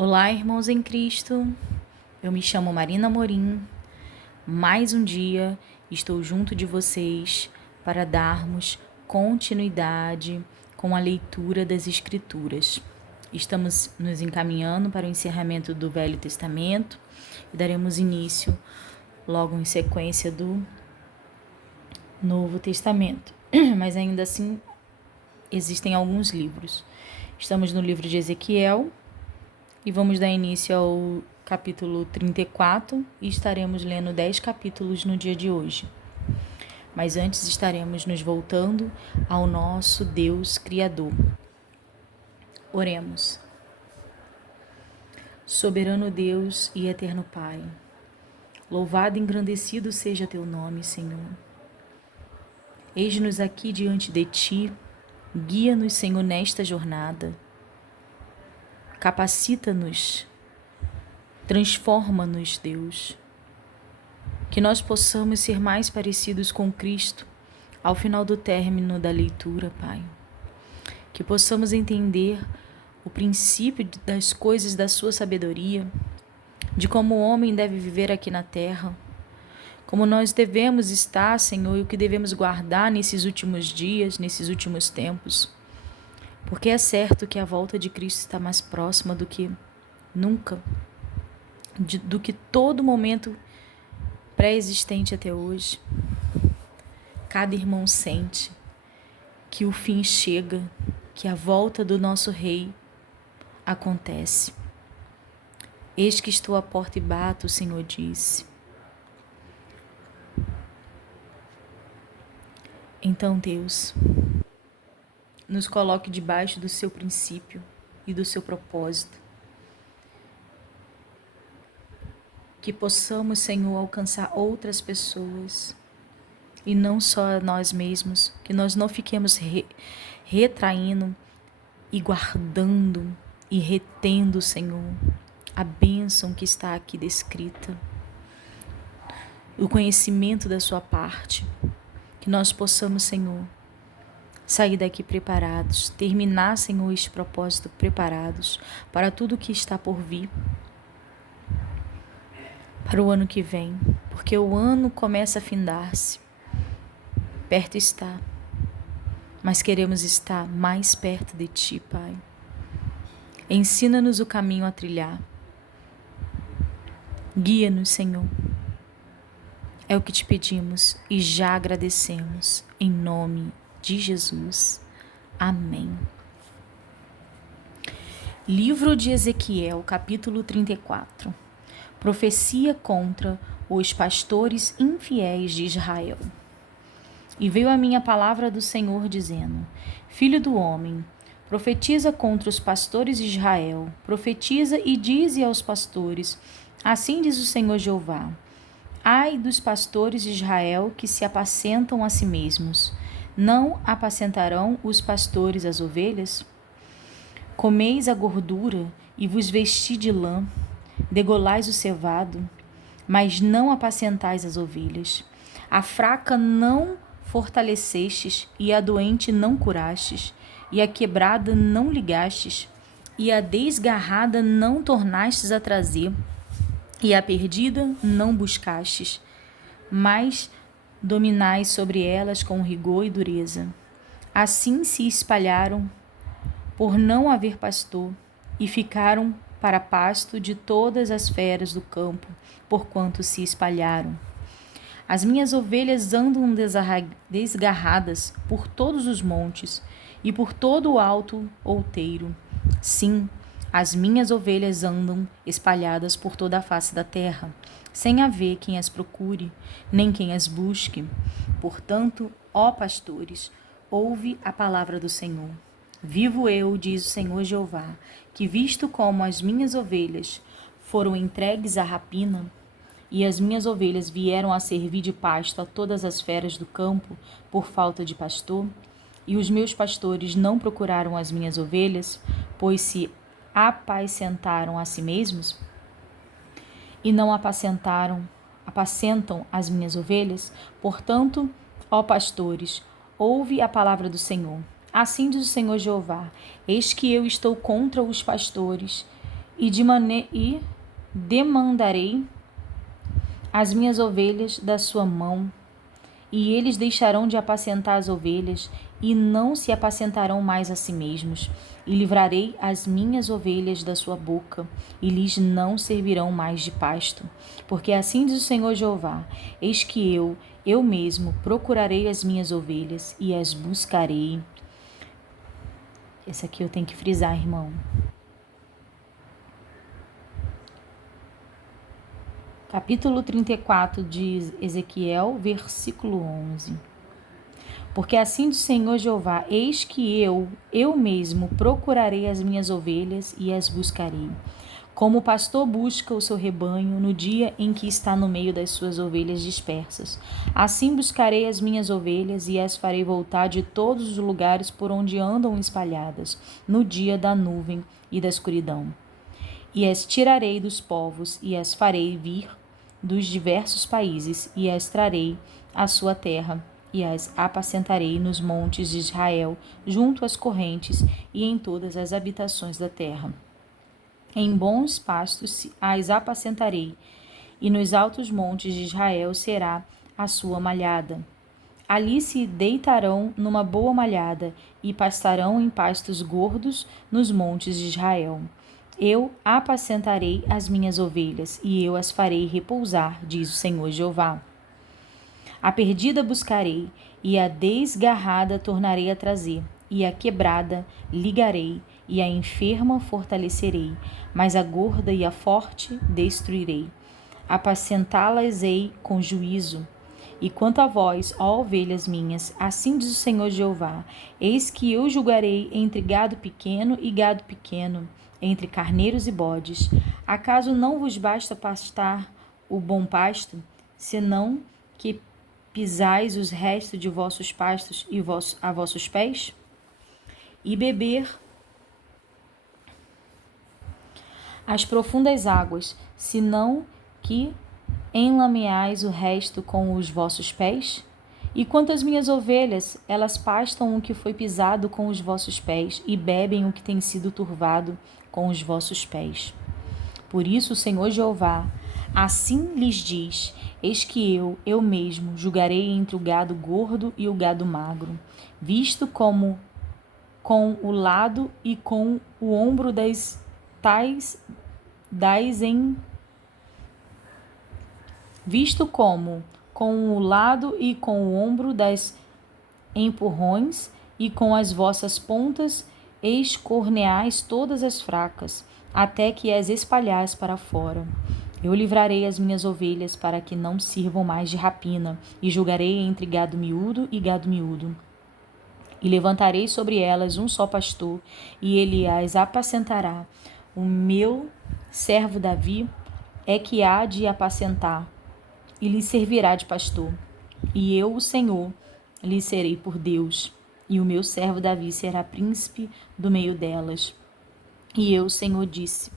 Olá, irmãos em Cristo. Eu me chamo Marina Morim. Mais um dia estou junto de vocês para darmos continuidade com a leitura das Escrituras. Estamos nos encaminhando para o encerramento do Velho Testamento e daremos início logo em sequência do Novo Testamento. Mas ainda assim existem alguns livros. Estamos no livro de Ezequiel e vamos dar início ao capítulo 34 e estaremos lendo 10 capítulos no dia de hoje. Mas antes estaremos nos voltando ao nosso Deus Criador. Oremos. Soberano Deus e eterno Pai, louvado e engrandecido seja teu nome, Senhor. Eis-nos aqui diante de ti, guia-nos, Senhor, nesta jornada. Capacita-nos, transforma-nos, Deus, que nós possamos ser mais parecidos com Cristo ao final do término da leitura, Pai. Que possamos entender o princípio das coisas da sua sabedoria, de como o homem deve viver aqui na terra, como nós devemos estar, Senhor, e o que devemos guardar nesses últimos dias, nesses últimos tempos. Porque é certo que a volta de Cristo está mais próxima do que nunca, do que todo momento pré-existente até hoje. Cada irmão sente que o fim chega, que a volta do nosso Rei acontece. Eis que estou à porta e bato, o Senhor disse. Então, Deus, nos coloque debaixo do seu princípio e do seu propósito. Que possamos, Senhor, alcançar outras pessoas e não só nós mesmos. Que nós não fiquemos retraindo e guardando e retendo, Senhor, a bênção que está aqui descrita, o conhecimento da sua parte. Que nós possamos, Senhor, sair daqui preparados, terminar, Senhor, este propósito preparados para tudo que está por vir, para o ano que vem, porque o ano começa a findar-se, perto está, mas queremos estar mais perto de Ti, Pai. Ensina-nos o caminho a trilhar, guia-nos, Senhor, é o que te pedimos e já agradecemos, em nome de Jesus. Amém. Livro de Ezequiel, capítulo 34. Profecia contra os pastores infiéis de Israel. E veio a mim a palavra do Senhor, dizendo: Filho do homem, profetiza contra os pastores de Israel. Profetiza e dize aos pastores: Assim diz o Senhor Jeová: Ai dos pastores de Israel que se apacentam a si mesmos. Não apacentarão os pastores as ovelhas? Comeis a gordura e vos vesti de lã, degolais o cevado, mas não apacentais as ovelhas. A fraca não fortalecestes, e a doente não curastes, e a quebrada não ligastes, e a desgarrada não tornastes a trazer, e a perdida não buscastes, mas dominais sobre elas com rigor e dureza. Assim se espalharam por não haver pastor, e ficaram para pasto de todas as feras do campo, porquanto se espalharam. As minhas ovelhas andam desgarradas por todos os montes e por todo o alto outeiro. Sim, as minhas ovelhas andam espalhadas por toda a face da terra, sem haver quem as procure, nem quem as busque. Portanto, ó pastores, ouve a palavra do Senhor. Vivo eu, diz o Senhor Jeová, que visto como as minhas ovelhas foram entregues à rapina, e as minhas ovelhas vieram a servir de pasto a todas as feras do campo por falta de pastor, e os meus pastores não procuraram as minhas ovelhas, pois se apacentaram a si mesmos, e não apacentam as minhas ovelhas. Portanto, ó pastores, ouve a palavra do Senhor. Assim diz o Senhor Jeová: Eis que eu estou contra os pastores e demandarei as minhas ovelhas da sua mão, e eles deixarão de apacentar as ovelhas, e não se apacentarão mais a si mesmos. E livrarei as minhas ovelhas da sua boca, e lhes não servirão mais de pasto. Porque assim diz o Senhor Jeová: eis que eu mesmo, procurarei as minhas ovelhas, e as buscarei. Esse aqui eu tenho que frisar, irmão. Capítulo 34 de Ezequiel, versículo 11. Porque assim diz o Senhor Jeová: eis que eu mesmo, procurarei as minhas ovelhas e as buscarei. Como o pastor busca o seu rebanho no dia em que está no meio das suas ovelhas dispersas. Assim buscarei as minhas ovelhas e as farei voltar de todos os lugares por onde andam espalhadas, no dia da nuvem e da escuridão. E as tirarei dos povos, e as farei vir dos diversos países, e as trarei à sua terra, e as apacentarei nos montes de Israel, junto às correntes, e em todas as habitações da terra. Em bons pastos as apacentarei, e nos altos montes de Israel será a sua malhada. Ali se deitarão numa boa malhada, e pastarão em pastos gordos nos montes de Israel. Eu apacentarei as minhas ovelhas, e eu as farei repousar, diz o Senhor Jeová. A perdida buscarei, e a desgarrada tornarei a trazer, e a quebrada ligarei, e a enferma fortalecerei, mas a gorda e a forte destruirei. Apacentá-las-ei com juízo. E quanto a vós, ó ovelhas minhas, assim diz o Senhor Jeová: eis que eu julgarei entre gado pequeno e gado pequeno, entre carneiros e bodes. Acaso não vos basta pastar o bom pasto, senão que pisais os restos de vossos pastos e a vossos pés? E beber as profundas águas, senão que enlameais o resto com os vossos pés? E quanto às minhas ovelhas, elas pastam o que foi pisado com os vossos pés, e bebem o que tem sido turvado com os vossos pés. Por isso o Senhor Jeová assim lhes diz: eis que eu mesmo, julgarei entre o gado gordo e o gado magro, visto como com o lado e com o ombro visto como com o lado e com o ombro das empurrões, e com as vossas pontas escorneais todas as fracas, até que as espalhais para fora. Eu livrarei as minhas ovelhas para que não sirvam mais de rapina, e julgarei entre gado miúdo e gado miúdo. E levantarei sobre elas um só pastor, e ele as apacentará. O meu servo Davi é que há de apacentar, e lhe servirá de pastor. E eu, o Senhor, lhe serei por Deus, e o meu servo Davi será príncipe do meio delas. E eu, o Senhor, disse: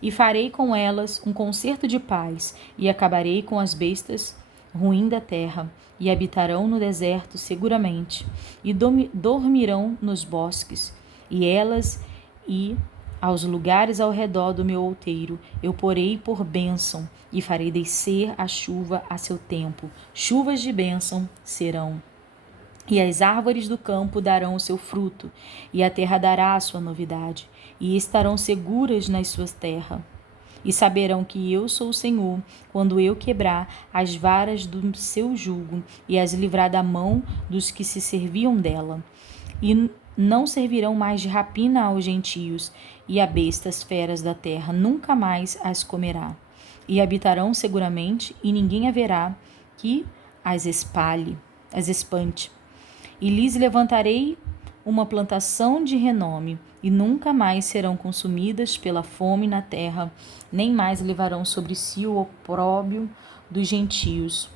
e farei com elas um concerto de paz, e acabarei com as bestas ruim da terra, e habitarão no deserto seguramente, e dormirão nos bosques, e elas e aos lugares ao redor do meu outeiro eu porei por bênção, e farei descer a chuva a seu tempo, chuvas de bênção serão. E as árvores do campo darão o seu fruto, e a terra dará a sua novidade, e estarão seguras nas suas terras. E saberão que eu sou o Senhor, quando eu quebrar as varas do seu jugo, e as livrar da mão dos que se serviam dela. E não servirão mais de rapina aos gentios, e a bestas feras da terra nunca mais as comerá. E habitarão seguramente, e ninguém haverá que as espante. E lhes levantarei uma plantação de renome, e nunca mais serão consumidas pela fome na terra, nem mais levarão sobre si o opróbrio dos gentios.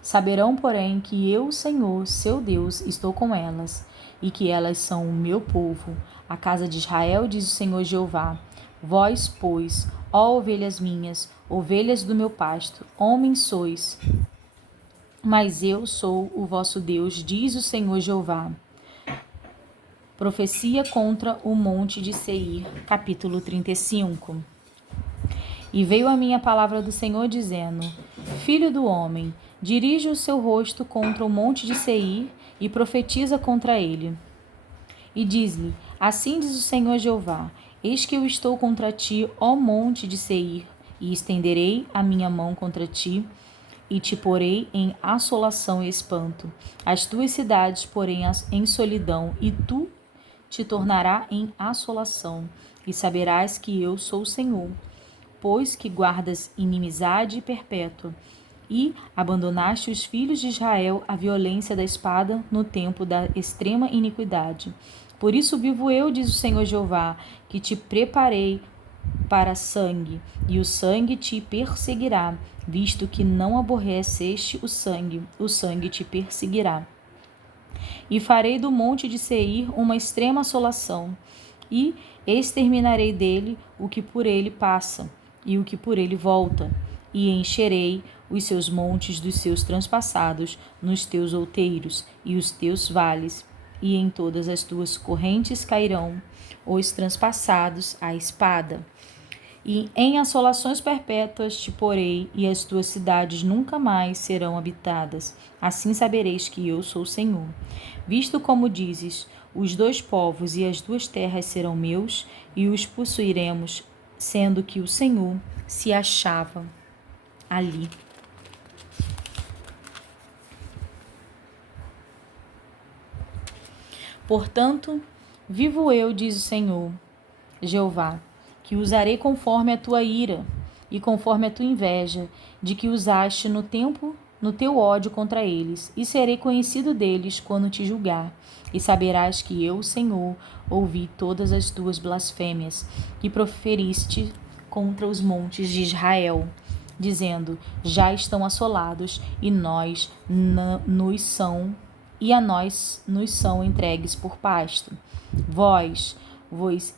Saberão, porém, que eu, Senhor, seu Deus, estou com elas, e que elas são o meu povo, a casa de Israel, diz o Senhor Jeová. Vós, pois, ó ovelhas minhas, ovelhas do meu pasto, homens sois, mas eu sou o vosso Deus, diz o Senhor Jeová. Profecia contra o monte de Seir, capítulo 35. E veio a minha palavra do Senhor dizendo: Filho do homem, dirige o seu rosto contra o monte de Seir e profetiza contra ele. E diz-lhe: Assim diz o Senhor Jeová: Eis que eu estou contra ti, ó monte de Seir, e estenderei a minha mão contra ti, e te porei em assolação e espanto. As tuas cidades, porém, em solidão, e tu te tornará em assolação, e saberás que eu sou o Senhor, pois que guardas inimizade perpétua, e abandonaste os filhos de Israel à violência da espada no tempo da extrema iniquidade. Por isso vivo eu, diz o Senhor Jeová, que te preparei para sangue, e o sangue te perseguirá, visto que não aborreceste o sangue te perseguirá. E farei do monte de Seir uma extrema assolação, e exterminarei dele o que por ele passa, e o que por ele volta, e encherei os seus montes dos seus transpassados nos teus outeiros, e os teus vales, e em todas as tuas correntes cairão os transpassados à espada. E em assolações perpétuas te porei, e as tuas cidades nunca mais serão habitadas. Assim sabereis que eu sou o Senhor. Visto como dizes, os dois povos e as duas terras serão meus, e os possuiremos, sendo que o Senhor se achava ali. Portanto, vivo eu, diz o Senhor, Jeová, que usarei conforme a tua ira e conforme a tua inveja, de que usaste no teu ódio contra eles, e serei conhecido deles quando te julgar. E saberás que eu, Senhor, ouvi todas as tuas blasfêmias que proferiste contra os montes de Israel, dizendo: já estão assolados, e a nós nos são entregues por pasto. Vós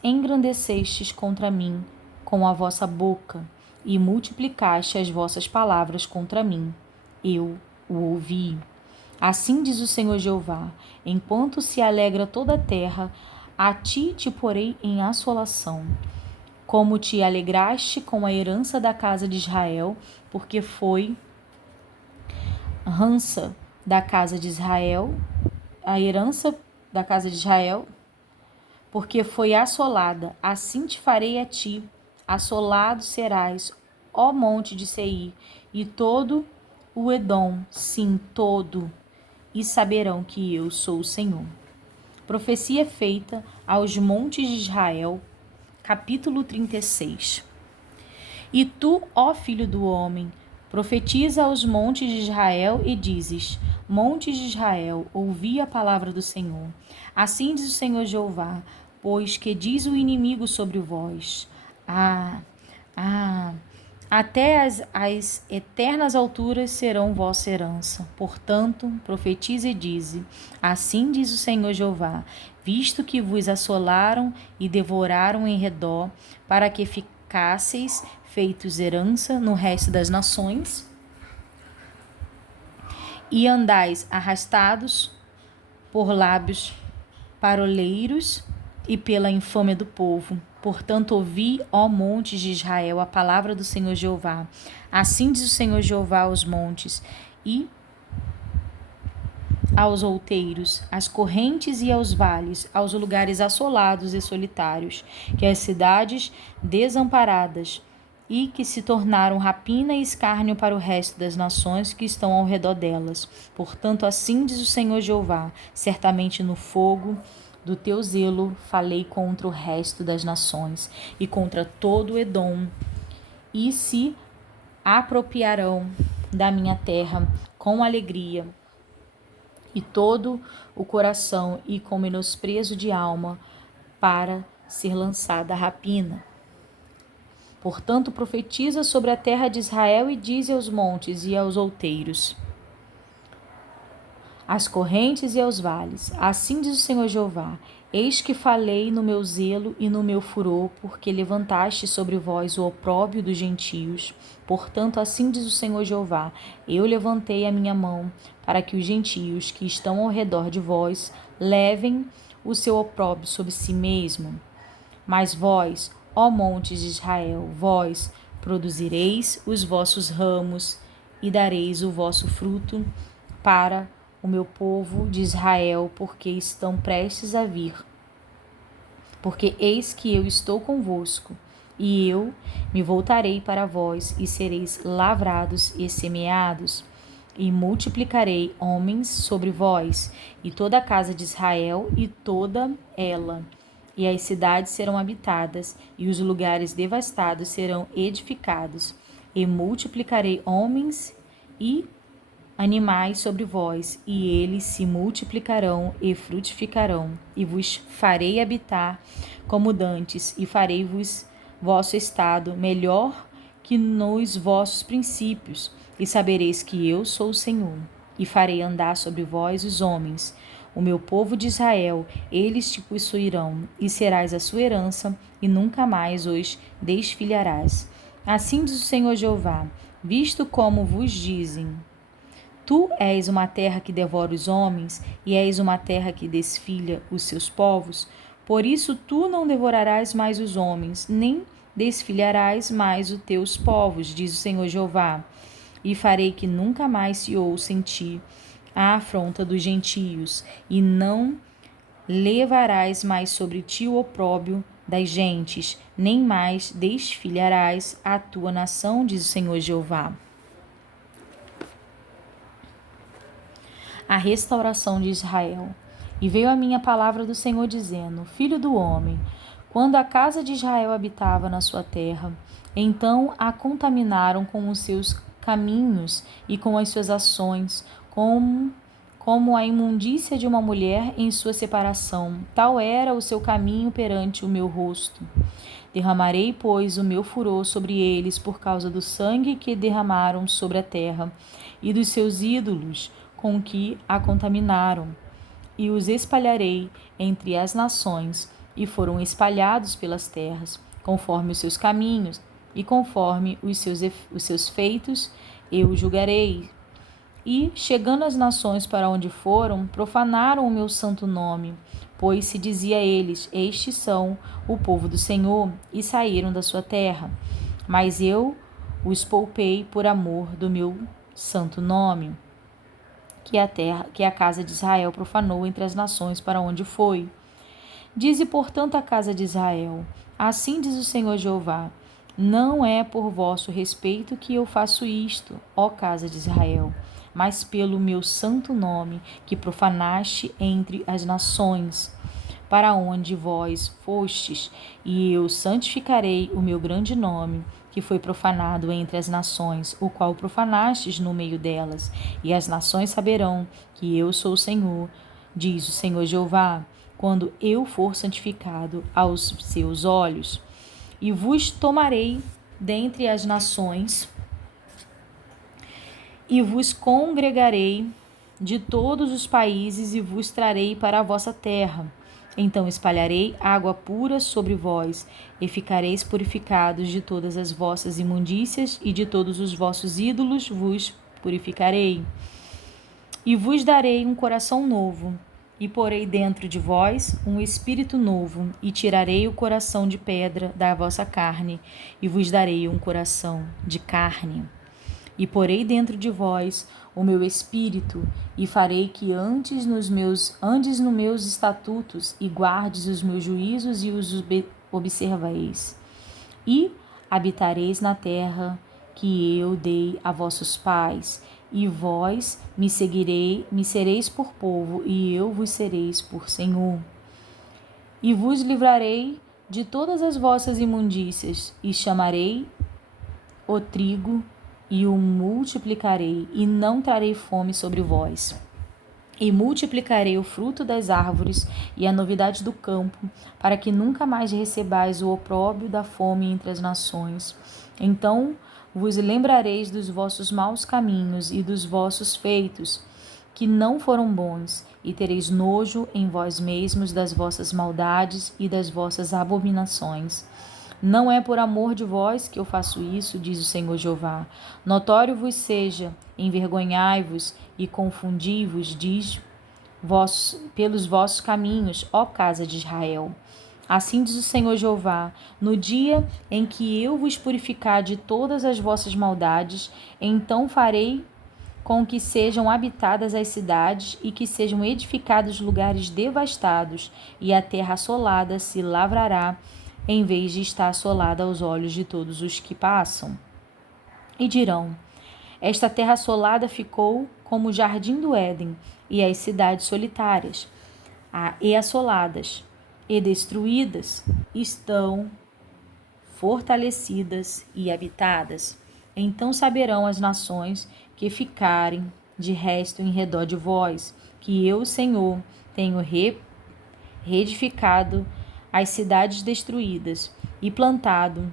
engrandecestes contra mim com a vossa boca, e multiplicaste as vossas palavras contra mim. Eu o ouvi. Assim diz o Senhor Jeová: enquanto se alegra toda a terra, a ti te porei em assolação. Como te alegraste com a herança da casa de Israel, porque foi rança da casa de Israel, a herança da casa de Israel, porque foi assolada, assim te farei a ti, assolado serás, ó monte de Seir, e todo o Edom, sim, todo, e saberão que eu sou o Senhor. Profecia feita aos montes de Israel, capítulo 36. E tu, ó filho do homem, profetiza aos montes de Israel e dizes: montes de Israel, ouvi a palavra do Senhor. Assim diz o Senhor Jeová: pois que diz o inimigo sobre vós: até as eternas alturas serão vossa herança. Portanto, profetiza e dize: assim diz o Senhor Jeová: visto que vos assolaram e devoraram em redor, para que ficasseis feitos herança no resto das nações, e andais arrastados por lábios paroleiros e pela infâmia do povo. Portanto, ouvi, ó montes de Israel, a palavra do Senhor Jeová. Assim diz o Senhor Jeová aos montes e aos outeiros, às correntes e aos vales, aos lugares assolados e solitários, que as cidades desamparadas e que se tornaram rapina e escárnio para o resto das nações que estão ao redor delas. Portanto, assim diz o Senhor Jeová: certamente no fogo do teu zelo falei contra o resto das nações e contra todo o Edom, e se apropriarão da minha terra com alegria e todo o coração e com menosprezo de alma, para ser lançada a rapina. Portanto, profetiza sobre a terra de Israel e dize aos montes e aos outeiros, às correntes e aos vales: assim diz o Senhor Jeová: eis que falei no meu zelo e no meu furor, porque levantaste sobre vós o opróbrio dos gentios. Portanto, assim diz o Senhor Jeová: eu levantei a minha mão para que os gentios que estão ao redor de vós levem o seu opróbrio sobre si mesmo? Mas vós, ó montes de Israel, vós produzireis os vossos ramos e dareis o vosso fruto para o meu povo de Israel, porque estão prestes a vir. Porque eis que eu estou convosco, e eu me voltarei para vós, e sereis lavrados e semeados, e multiplicarei homens sobre vós, e toda a casa de Israel, e toda ela. E as cidades serão habitadas, e os lugares devastados serão edificados, e multiplicarei homens e animais sobre vós, e eles se multiplicarão e frutificarão, e vos farei habitar como dantes, e farei-vos vosso estado melhor que nos vossos princípios, e sabereis que eu sou o Senhor, e farei andar sobre vós os homens, o meu povo de Israel, eles te possuirão, e serás a sua herança, e nunca mais os desfilharás. Assim diz o Senhor Jeová, visto como vos dizem: Tu és uma terra que devora os homens, e és uma terra que desfilha os seus povos. Por isso tu não devorarás mais os homens, nem desfilharás mais os teus povos, diz o Senhor Jeová. E farei que nunca mais se ouça em ti a afronta dos gentios, e não levarás mais sobre ti o opróbrio das gentes, nem mais desfilharás a tua nação, diz o Senhor Jeová. A restauração de Israel. E veio a minha palavra do Senhor dizendo: Filho do homem, quando a casa de Israel habitava na sua terra, então a contaminaram com os seus caminhos e com as suas ações, como a imundícia de uma mulher em sua separação. Tal era o seu caminho perante o meu rosto. Derramarei, pois, o meu furor sobre eles por causa do sangue que derramaram sobre a terra e dos seus ídolos com que a contaminaram, e os espalharei entre as nações, e foram espalhados pelas terras, conforme os seus caminhos, e conforme os seus feitos, eu os julgarei. E, chegando as nações para onde foram, profanaram o meu santo nome, pois se dizia a eles: Estes são o povo do Senhor, e saíram da sua terra. Mas eu os poupei por amor do meu santo nome, que a casa de Israel profanou entre as nações para onde foi. Dize, portanto, a casa de Israel: Assim diz o Senhor Jeová: Não é por vosso respeito que eu faço isto, ó casa de Israel, mas pelo meu santo nome, que profanaste entre as nações, para onde vós fostes, e eu santificarei o meu grande nome, que foi profanado entre as nações, o qual profanastes no meio delas, e as nações saberão que eu sou o Senhor, diz o Senhor Jeová, quando eu for santificado aos seus olhos. E vos tomarei dentre as nações, e vos congregarei de todos os países, e vos trarei para a vossa terra. Então espalharei água pura sobre vós, e ficareis purificados de todas as vossas imundícias, e de todos os vossos ídolos vos purificarei. E vos darei um coração novo, e porei dentro de vós um espírito novo, e tirarei o coração de pedra da vossa carne, e vos darei um coração de carne. E porei dentro de vós o meu espírito, e farei que andes nos meus estatutos, e guardes os meus juízos e os observeis. E habitareis na terra que eu dei a vossos pais, e vós me sereis por povo, e eu vos sereis por Senhor. E vos livrarei de todas as vossas imundícias, e chamarei o trigo, e o multiplicarei, e não trarei fome sobre vós. E multiplicarei o fruto das árvores e a novidade do campo, para que nunca mais recebais o opróbrio da fome entre as nações. Então vos lembrareis dos vossos maus caminhos e dos vossos feitos, que não foram bons, e tereis nojo em vós mesmos das vossas maldades e das vossas abominações. Não é por amor de vós que eu faço isso, diz o Senhor Jeová. Notório vos seja, envergonhai-vos e confundi-vos, diz pelos vossos caminhos, ó casa de Israel. Assim diz o Senhor Jeová: no dia em que eu vos purificar de todas as vossas maldades, então farei com que sejam habitadas as cidades e que sejam edificados lugares devastados, e a terra assolada se lavrará, em vez de estar assolada aos olhos de todos os que passam. E dirão: esta terra assolada ficou como o jardim do Éden, e as cidades solitárias, e assoladas, e destruídas, estão fortalecidas e habitadas. Então saberão as nações que ficarem de resto em redor de vós, que eu, Senhor, tenho reedificado as cidades destruídas e plantado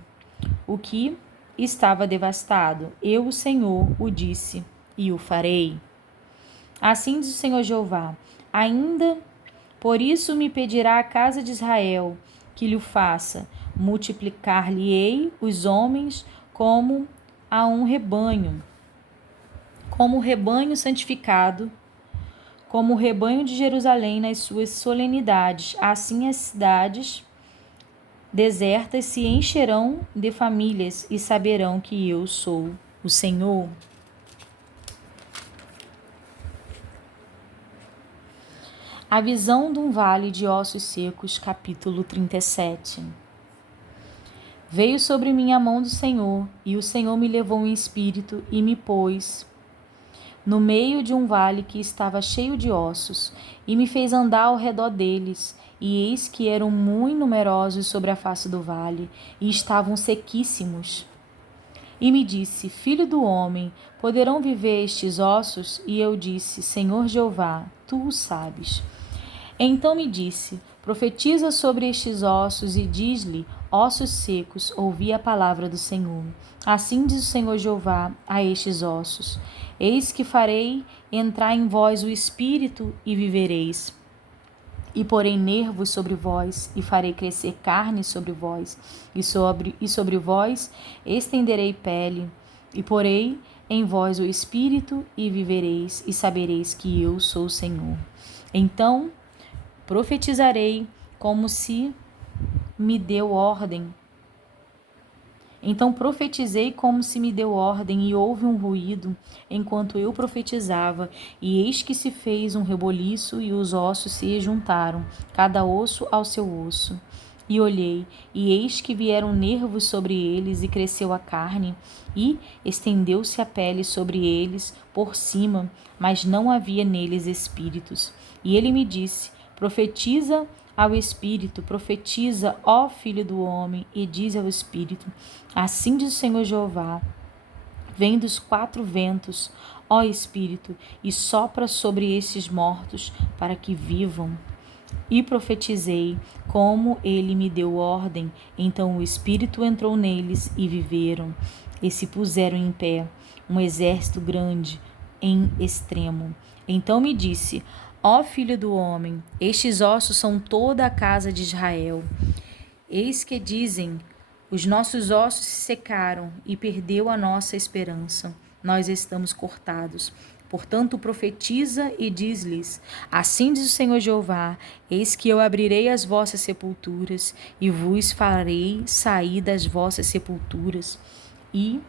o que estava devastado. Eu, o Senhor, o disse e o farei. Assim diz o Senhor Jeová: ainda por isso me pedirá a casa de Israel que lhe faça, multiplicar-lhe-ei os homens como a um rebanho, como o rebanho santificado, como o rebanho de Jerusalém nas suas solenidades. Assim as cidades desertas se encherão de famílias e saberão que eu sou o Senhor. A visão de um vale de ossos secos, capítulo 37. Veio sobre mim a mão do Senhor, e o Senhor me levou em espírito e me pôs no meio de um vale que estava cheio de ossos, e me fez andar ao redor deles, e eis que eram muito numerosos sobre a face do vale, e estavam sequíssimos. E me disse: filho do homem, poderão viver estes ossos? E eu disse: Senhor Jeová, tu o sabes. Então me disse: profetiza sobre estes ossos e diz-lhe: ossos secos, ouvi a palavra do Senhor. Assim diz o Senhor Jeová a estes ossos: eis que farei entrar em vós o espírito e vivereis. E porei nervos sobre vós, e farei crescer carne sobre vós, e sobre vós estenderei pele, e porei em vós o espírito e vivereis, e sabereis que eu sou o Senhor. Então profetizarei como se me deu ordem. Então profetizei como se me deu ordem, e houve um ruído enquanto eu profetizava, e eis que se fez um reboliço, e os ossos se juntaram, cada osso ao seu osso. E olhei, e eis que vieram nervos sobre eles, e cresceu a carne, e estendeu-se a pele sobre eles por cima, mas não havia neles espíritos. E ele me disse: profetiza ao Espírito, profetiza, ó Filho do homem, e diz ao Espírito: assim diz o Senhor Jeová: vem dos quatro ventos, ó Espírito, e sopra sobre estes mortos, para que vivam. E profetizei, como ele me deu ordem. Então o Espírito entrou neles, e viveram, e se puseram em pé, um exército grande em extremo. Então me disse: ó filho do homem, estes ossos são toda a casa de Israel. Eis que dizem: os nossos ossos se secaram e perdeu a nossa esperança. Nós estamos cortados. Portanto, profetiza e diz-lhes: assim diz o Senhor Jeová: eis que eu abrirei as vossas sepulturas e vos farei sair das vossas sepulturas, e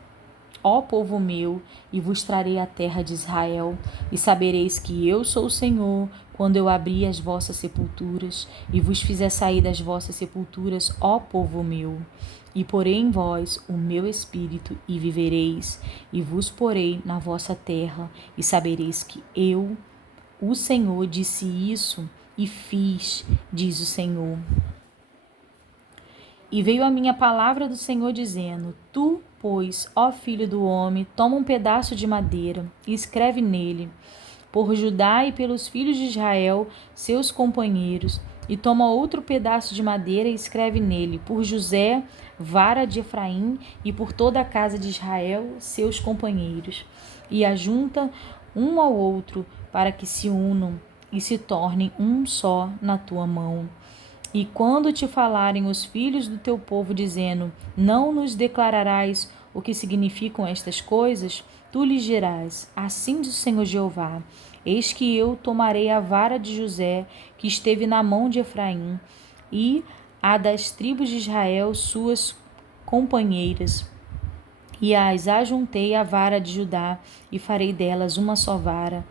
ó povo meu, e vos trarei a terra de Israel, e sabereis que eu sou o Senhor, quando eu abrir as vossas sepulturas, e vos fizer sair das vossas sepulturas, ó povo meu. E porei em vós o meu espírito, e vivereis, e vos porei na vossa terra, e sabereis que eu, o Senhor, disse isso, e fiz, diz o Senhor. E veio a minha palavra do Senhor dizendo: tu, pois, ó filho do homem, toma um pedaço de madeira e escreve nele: por Judá e pelos filhos de Israel, seus companheiros, e toma outro pedaço de madeira e escreve nele: por José, vara de Efraim, e por toda a casa de Israel, seus companheiros. E ajunta um ao outro, para que se unam e se tornem um só na tua mão. E quando te falarem os filhos do teu povo, dizendo: não nos declararás o que significam estas coisas, tu lhes dirás: assim diz o Senhor Jeová: Eis que eu tomarei a vara de José, que esteve na mão de Efraim, e a das tribos de Israel, suas companheiras, e as ajuntei à vara de Judá, e farei delas uma só vara,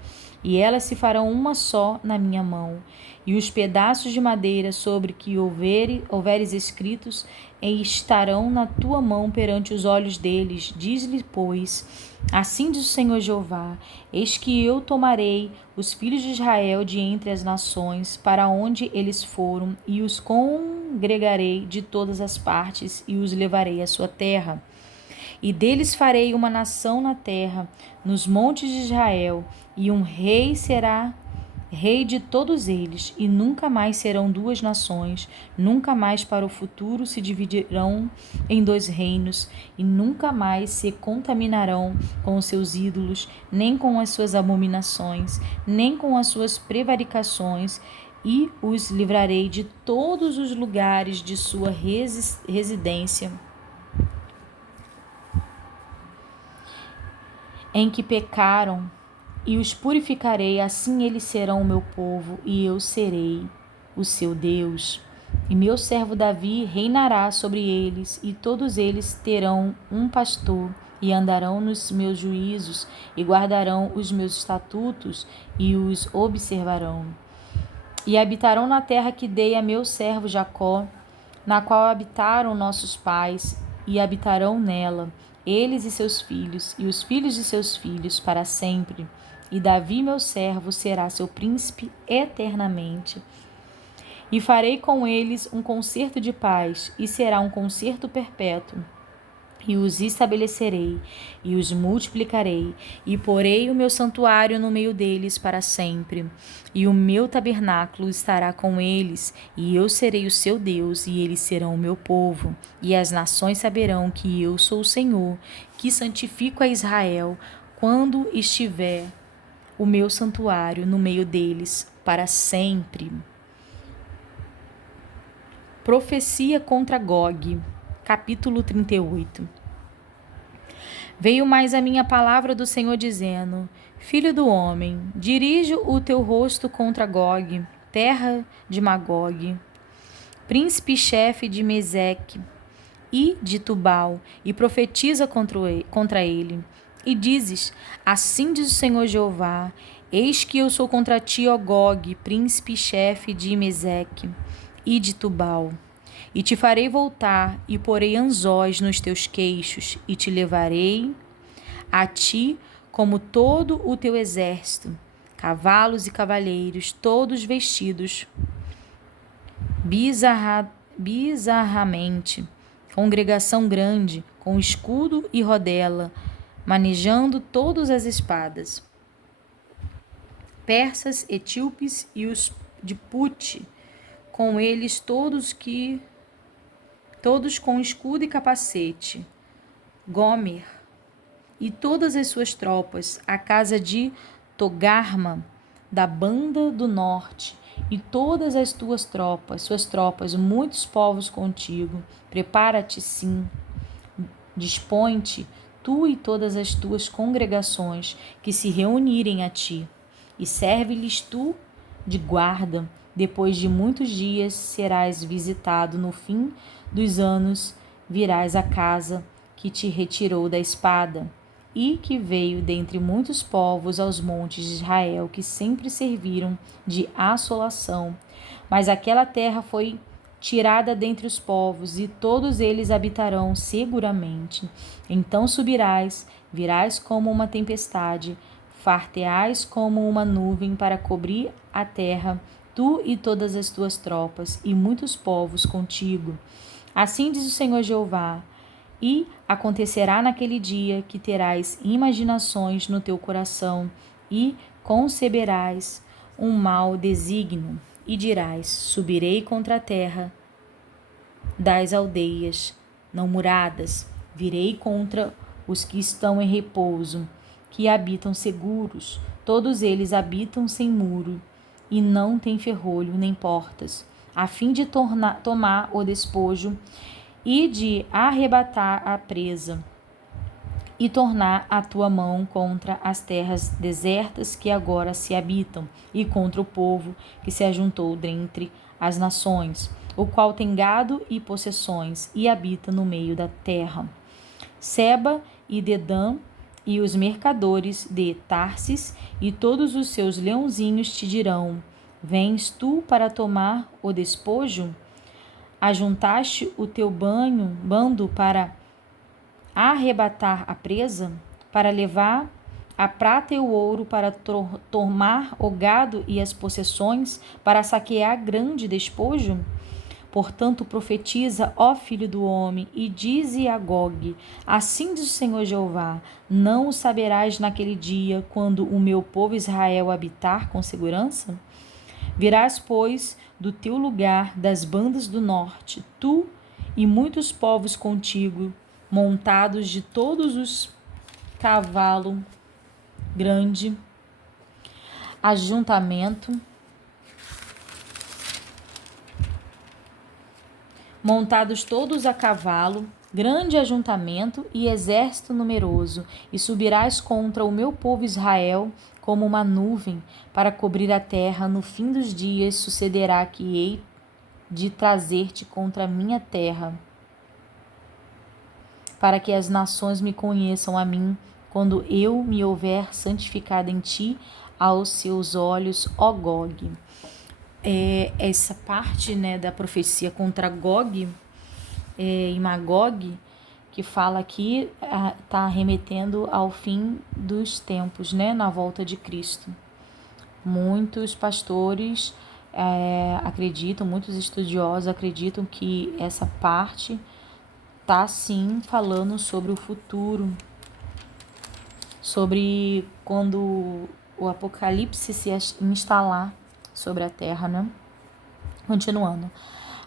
e elas se farão uma só na minha mão. E os pedaços de madeira sobre que houveres escritos estarão na tua mão perante os olhos deles. Diz-lhe, pois, assim diz o Senhor Jeová: eis que eu tomarei os filhos de Israel de entre as nações, para onde eles foram, e os congregarei de todas as partes, e os levarei à sua terra. E deles farei uma nação na terra, nos montes de Israel, e um rei será rei de todos eles, e nunca mais serão duas nações, nunca mais para o futuro se dividirão em dois reinos, e nunca mais se contaminarão com os seus ídolos, nem com as suas abominações, nem com as suas prevaricações, e os livrarei de todos os lugares de sua residência, em que pecaram, e os purificarei, assim eles serão o meu povo, e eu serei o seu Deus. E meu servo Davi reinará sobre eles, e todos eles terão um pastor, e andarão nos meus juízos, e guardarão os meus estatutos, e os observarão. E habitarão na terra que dei a meu servo Jacó, na qual habitaram nossos pais, e habitarão nela, eles e seus filhos, e os filhos de seus filhos, para sempre. E Davi, meu servo, será seu príncipe eternamente. E farei com eles um concerto de paz, e será um concerto perpétuo. E os estabelecerei, e os multiplicarei, e porei o meu santuário no meio deles para sempre. E o meu tabernáculo estará com eles, e eu serei o seu Deus, e eles serão o meu povo. E as nações saberão que eu sou o Senhor, que santifico a Israel, quando estiver o meu santuário no meio deles para sempre. Profecia contra Gog. Capítulo 38. Veio mais a minha palavra do Senhor dizendo: Filho do homem, dirige o teu rosto contra Gog, terra de Magog, príncipe-chefe de Meseque e de Tubal, e profetiza contra ele. E dizes: Assim diz o Senhor Jeová: Eis que eu sou contra ti, ó Gog, príncipe-chefe de Meseque e de Tubal. E te farei voltar, e porei anzóis nos teus queixos, e te levarei a ti como todo o teu exército, cavalos e cavaleiros, todos vestidos bizarramente, congregação grande, com escudo e rodela, manejando todas as espadas. Persas, etíopes e os de Pute, com eles todos com escudo e capacete. Gomer e todas as suas tropas, a casa de Togarma, da banda do norte, e todas as suas tropas, muitos povos contigo. Prepara-te, sim, dispõe-te, tu e todas as tuas congregações que se reunirem a ti, e serve-lhes tu de guarda. Depois de muitos dias serás visitado, no fim dos anos virás à casa que te retirou da espada, e que veio dentre muitos povos aos montes de Israel, que sempre serviram de assolação. Mas aquela terra foi tirada dentre os povos, e todos eles habitarão seguramente. Então subirás, virás como uma tempestade, farteais como uma nuvem para cobrir a terra, tu e todas as tuas tropas, e muitos povos contigo. Assim diz o Senhor Jeová: e acontecerá naquele dia que terás imaginações no teu coração, e conceberás um mau desígnio, e dirás: subirei contra a terra das aldeias não muradas, virei contra os que estão em repouso, que habitam seguros. Todos eles habitam sem muro, e não têm ferrolho nem portas, a fim de tomar o despojo e de arrebatar a presa. e tornar a tua mão contra as terras desertas que agora se habitam, e contra o povo que se ajuntou dentre as nações, o qual tem gado e possessões, e habita no meio da terra. Seba e Dedã, e os mercadores de Tarsis, e todos os seus leãozinhos te dirão: Vens tu para tomar o despojo? Ajuntaste o teu bando para arrebatar a presa, para levar a prata e o ouro, para tomar o gado e as possessões, para saquear grande despojo? Portanto, profetiza, ó filho do homem, e dize a Gog: assim diz o Senhor Jeová: não o saberás naquele dia, quando o meu povo Israel habitar com segurança? Virás, pois, do teu lugar das bandas do norte, tu e muitos povos contigo, montados de todos os cavalo grande, ajuntamento, montados todos a cavalo, grande ajuntamento e exército numeroso, e subirás contra o meu povo Israel como uma nuvem para cobrir a terra. No fim dos dias sucederá que hei de trazer-te contra a minha terra, para que as nações me conheçam a mim, quando eu me houver santificado em ti aos seus olhos, ó Gog. Essa parte, né, da profecia contra Gog e Magog, que fala aqui, está remetendo ao fim dos tempos, né, na volta de Cristo. Muitos pastores acreditam, muitos estudiosos acreditam que essa parte está sim falando sobre o futuro, sobre quando o Apocalipse se instalar sobre a terra, né? Continuando.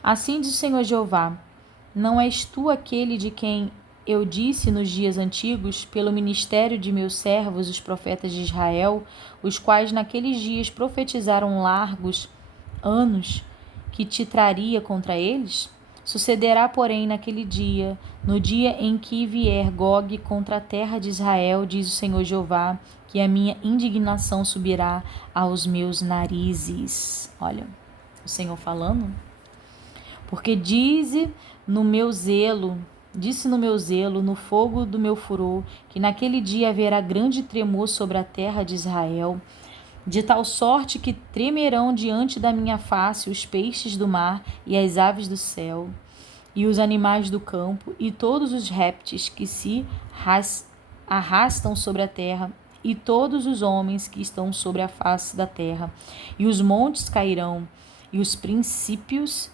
Assim diz o Senhor Jeová: não és tu aquele de quem eu disse nos dias antigos, pelo ministério de meus servos, os profetas de Israel, os quais naqueles dias profetizaram largos anos, que te traria contra eles? Sucederá, porém, naquele dia, no dia em que vier Gog contra a terra de Israel, diz o Senhor Jeová, que a minha indignação subirá aos meus narizes. Olha, o Senhor falando. Porque disse no meu zelo, no fogo do meu furor, que naquele dia haverá grande tremor sobre a terra de Israel, de tal sorte que tremerão diante da minha face os peixes do mar e as aves do céu, e os animais do campo, e todos os répteis que se arrastam sobre a terra, e todos os homens que estão sobre a face da terra. E os montes cairão, e os princípios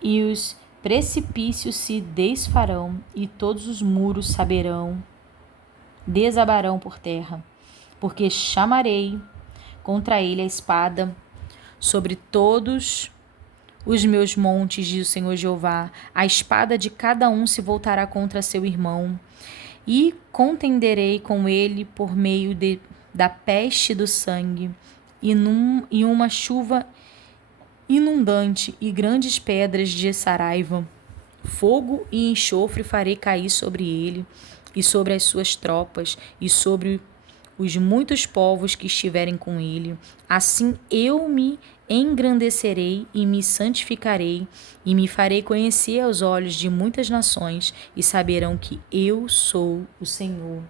e os precipícios se desfarão, e todos os muros desabarão por terra, porque chamarei contra ele a espada sobre todos os meus montes, diz o Senhor Jeová. A espada de cada um se voltará contra seu irmão, e contenderei com ele por meio da peste e do sangue, e uma chuva inundante e grandes pedras de saraiva. Fogo e enxofre farei cair sobre ele e sobre as suas tropas e sobre os muitos povos que estiverem com ele. Assim eu me engrandecerei e me santificarei e me farei conhecer aos olhos de muitas nações, e saberão que eu sou o Senhor.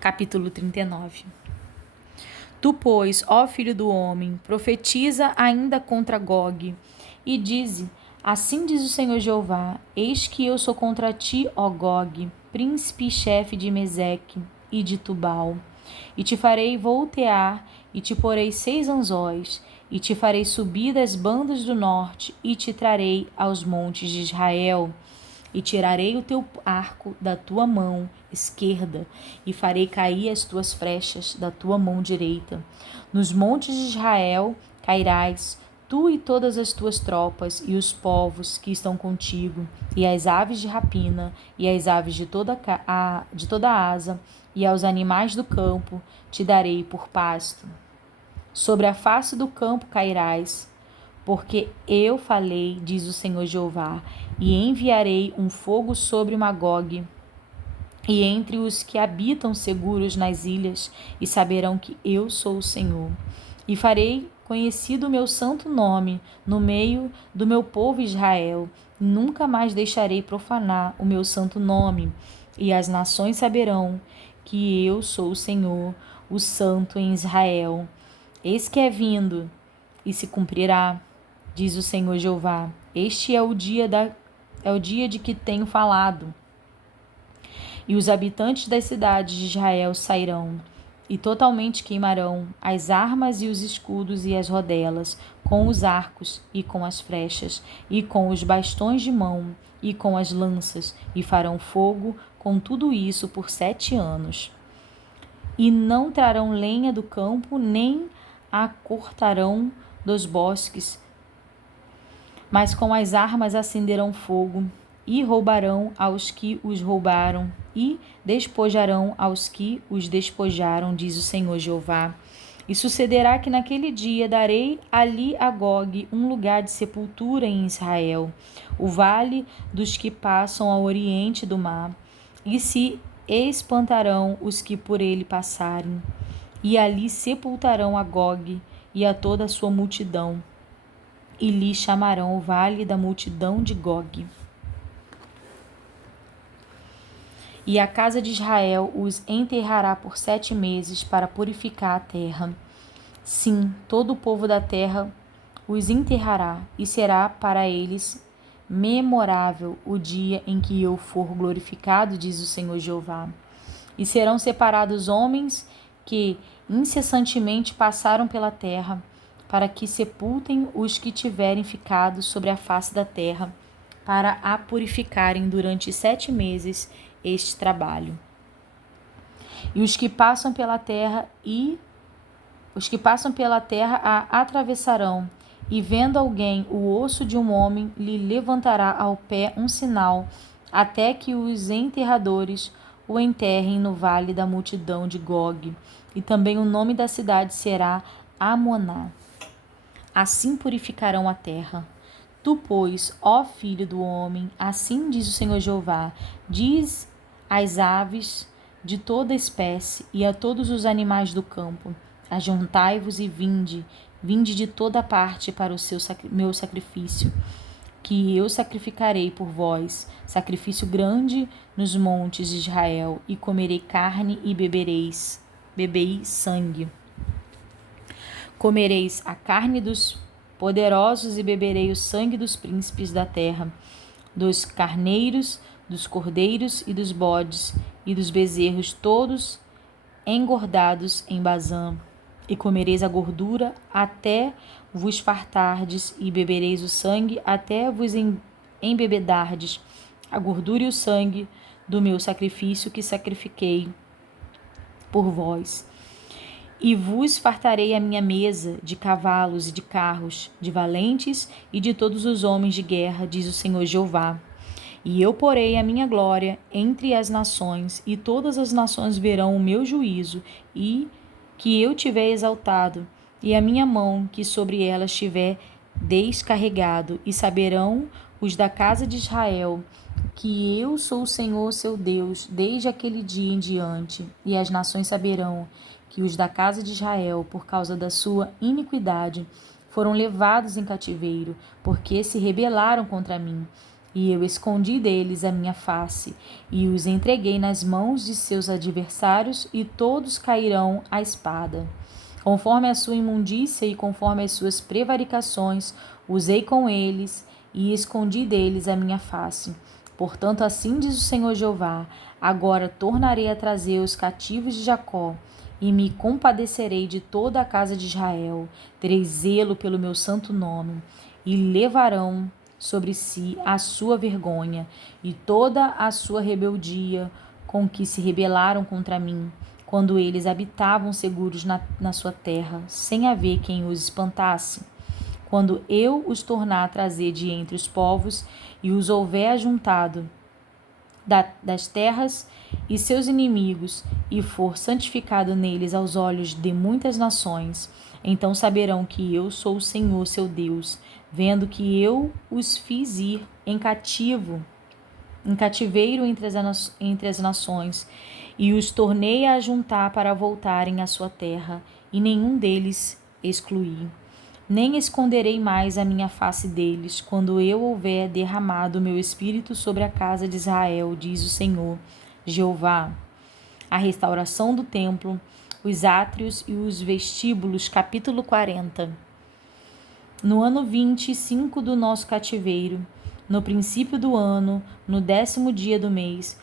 Capítulo 39. Tu, pois, ó filho do homem, profetiza ainda contra Gog, e dize: assim diz o Senhor Jeová: eis que eu sou contra ti, ó Gog, príncipe e chefe de Meseque e de Tubal, e te farei voltear, e te porei 6 anzóis, e te farei subir das bandas do norte, e te trarei aos montes de Israel, e tirarei o teu arco da tua mão esquerda, e farei cair as tuas flechas da tua mão direita. Nos montes de Israel cairás, tu e todas as tuas tropas, e os povos que estão contigo, e as aves de rapina, e as aves de toda asa, e aos animais do campo te darei por pasto. Sobre a face do campo cairás, Porque eu falei, diz o Senhor Jeová, e enviarei um fogo sobre Magogue e entre os que habitam seguros nas ilhas, e saberão que eu sou o Senhor. E farei conhecido o meu santo nome no meio do meu povo Israel. Nunca mais deixarei profanar o meu santo nome, e as nações saberão que eu sou o Senhor, o Santo em Israel. Eis que é vindo, e se cumprirá, diz o Senhor Jeová. Este é o dia de que tenho falado. E os habitantes das cidades de Israel sairão, e totalmente queimarão as armas e os escudos e as rodelas, com os arcos e com as flechas, e com os bastões de mão, e com as lanças, e farão fogo com tudo isso por 7 anos. E não trarão lenha do campo, nem a cortarão dos bosques, mas com as armas acenderão fogo, e roubarão aos que os roubaram, e despojarão aos que os despojaram, diz o Senhor Jeová. E sucederá que naquele dia darei ali a Gog um lugar de sepultura em Israel, o vale dos que passam ao oriente do mar, e se espantarão os que por ele passarem, e ali sepultarão a Gog e a toda a sua multidão, e lhe chamarão o vale da multidão de Gog. E a casa de Israel os enterrará por 7 meses para purificar a terra. Sim, todo o povo da terra os enterrará, e será para eles memorável o dia em que eu for glorificado, diz o Senhor Jeová. E serão separados homens que incessantemente passaram pela terra, para que sepultem os que tiverem ficado sobre a face da terra, para a purificarem durante 7 meses este trabalho. E os que passam pela terra a atravessarão, e vendo alguém o osso de um homem, lhe levantará ao pé um sinal, até que os enterradores o enterrem no vale da multidão de Gog. E também o nome da cidade será Amoná. Assim purificarão a terra. Tu, pois, ó filho do homem, assim diz o Senhor Jeová, diz às aves de toda espécie e a todos os animais do campo: ajuntai-vos e vinde de toda parte para o meu sacrifício, que eu sacrificarei por vós, sacrifício grande nos montes de Israel, e comerei carne e bebeis sangue. Comereis a carne dos poderosos e beberei o sangue dos príncipes da terra, dos carneiros, dos cordeiros e dos bodes e dos bezerros, todos engordados em Bazã. E comereis a gordura até vos fartardes, e bebereis o sangue até vos embebedardes, a gordura e o sangue do meu sacrifício que sacrifiquei por vós. E vos fartarei a minha mesa de cavalos e de carros, de valentes e de todos os homens de guerra, diz o Senhor Jeová. E eu porei a minha glória entre as nações, e todas as nações verão o meu juízo, e que eu tiver exaltado, e a minha mão que sobre elas tiver descarregado, e saberão os da casa de Israel que eu sou o Senhor seu Deus, desde aquele dia em diante, e as nações saberão que os da casa de Israel, por causa da sua iniquidade, foram levados em cativeiro, porque se rebelaram contra mim. E eu escondi deles a minha face, e os entreguei nas mãos de seus adversários, e todos cairão à espada. Conforme a sua imundícia e conforme as suas prevaricações, usei com eles, e escondi deles a minha face. Portanto, assim diz o Senhor Jeová: agora tornarei a trazer os cativos de Jacó, e me compadecerei de toda a casa de Israel. Terei zelo pelo meu santo nome, e levarão sobre si a sua vergonha e toda a sua rebeldia com que se rebelaram contra mim, quando eles habitavam seguros na sua terra, sem haver quem os espantasse. Quando eu os tornar a trazer de entre os povos e os houver ajuntado das terras e seus inimigos, e for santificado neles aos olhos de muitas nações, então saberão que eu sou o Senhor seu Deus, vendo que eu os fiz ir em cativeiro entre as nações, e os tornei a juntar para voltarem à sua terra, e nenhum deles excluí. Nem esconderei mais a minha face deles, quando eu houver derramado o meu espírito sobre a casa de Israel, diz o Senhor, Jeová. A restauração do templo, os átrios e os vestíbulos, capítulo 40. No ano 25 do nosso cativeiro, no princípio do ano, no 10º dia do mês,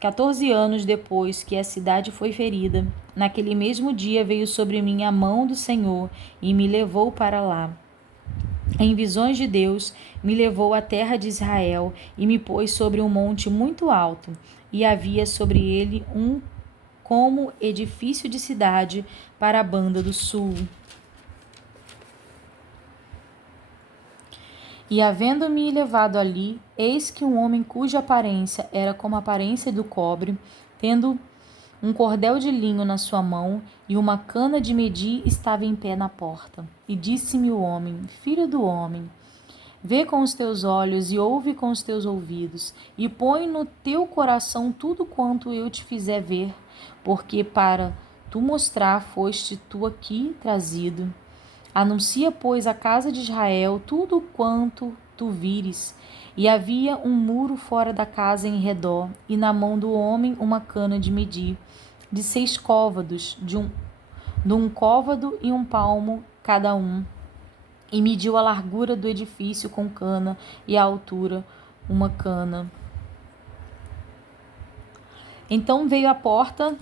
14 anos depois que a cidade foi ferida, naquele mesmo dia veio sobre mim a mão do Senhor e me levou para lá. Em visões de Deus, me levou à terra de Israel e me pôs sobre um monte muito alto, e havia sobre ele um como edifício de cidade para a banda do sul. E havendo-me levado ali, eis que um homem cuja aparência era como a aparência do cobre, tendo um cordel de linho na sua mão e uma cana de medir, estava em pé na porta. E disse-me o homem: Filho do homem, vê com os teus olhos e ouve com os teus ouvidos, e põe no teu coração tudo quanto eu te fizer ver, porque para tu mostrar foste tu aqui trazido. Anuncia, pois, à casa de Israel tudo quanto tu vires. E havia um muro fora da casa em redor, e na mão do homem uma cana de medir, de 6 côvados, de um côvado e um palmo cada um. E mediu a largura do edifício com cana, e a altura uma cana. Então veio a porta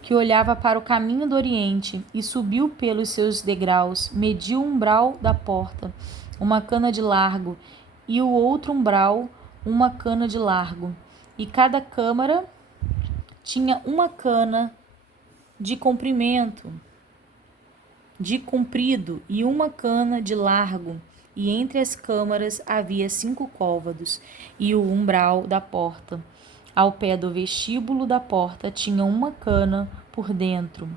que olhava para o caminho do oriente, e subiu pelos seus degraus, mediu o umbral da porta, uma cana de largo, e o outro umbral, uma cana de largo. E cada câmara tinha uma cana de comprido, e uma cana de largo, e entre as câmaras havia 5 côvados, e o umbral da porta. Ao pé do vestíbulo da porta tinha uma cana por dentro.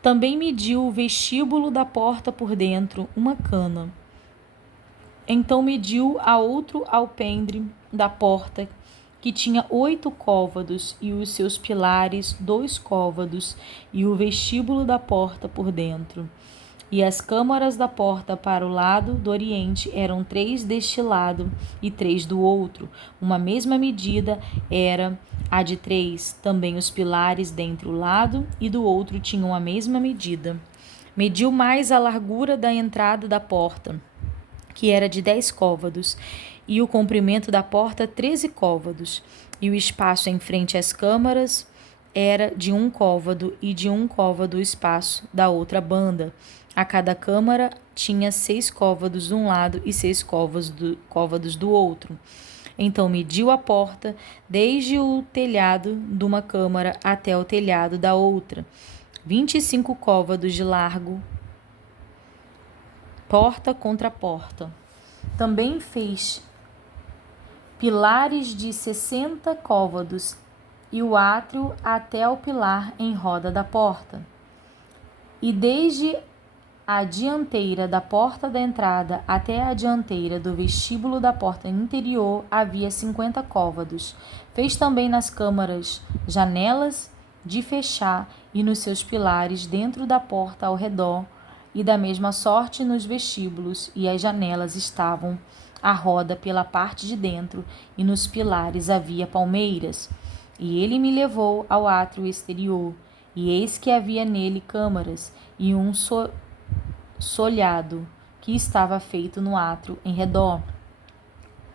Também mediu o vestíbulo da porta por dentro, uma cana. Então mediu a outro alpendre da porta, que tinha 8 côvados, e os seus pilares 2 côvados, e o vestíbulo da porta por dentro. E as câmaras da porta para o lado do oriente eram 3 deste lado e 3 do outro. Uma mesma medida era a de 3. Também os pilares dentre o lado e do outro tinham a mesma medida. Mediu mais a largura da entrada da porta, que era de 10 côvados, e o comprimento da porta 13 côvados. E o espaço em frente às câmaras era de 1 côvado, e de 1 côvado o espaço da outra banda. A cada câmara tinha 6 côvados de um lado e 6 côvados do outro. Então mediu a porta desde o telhado de uma câmara até o telhado da outra, 25 côvados de largo, porta contra porta. Também fez pilares de 60 côvados e o átrio até o pilar em roda da porta. E desde a dianteira da porta da entrada até a dianteira do vestíbulo da porta interior havia 50 côvados. Fez também nas câmaras janelas de fechar e nos seus pilares dentro da porta ao redor, e da mesma sorte nos vestíbulos, e as janelas estavam à roda pela parte de dentro, e nos pilares havia palmeiras. E ele me levou ao átrio exterior, e eis que havia nele câmaras, e um solhado que estava feito no átrio em redor.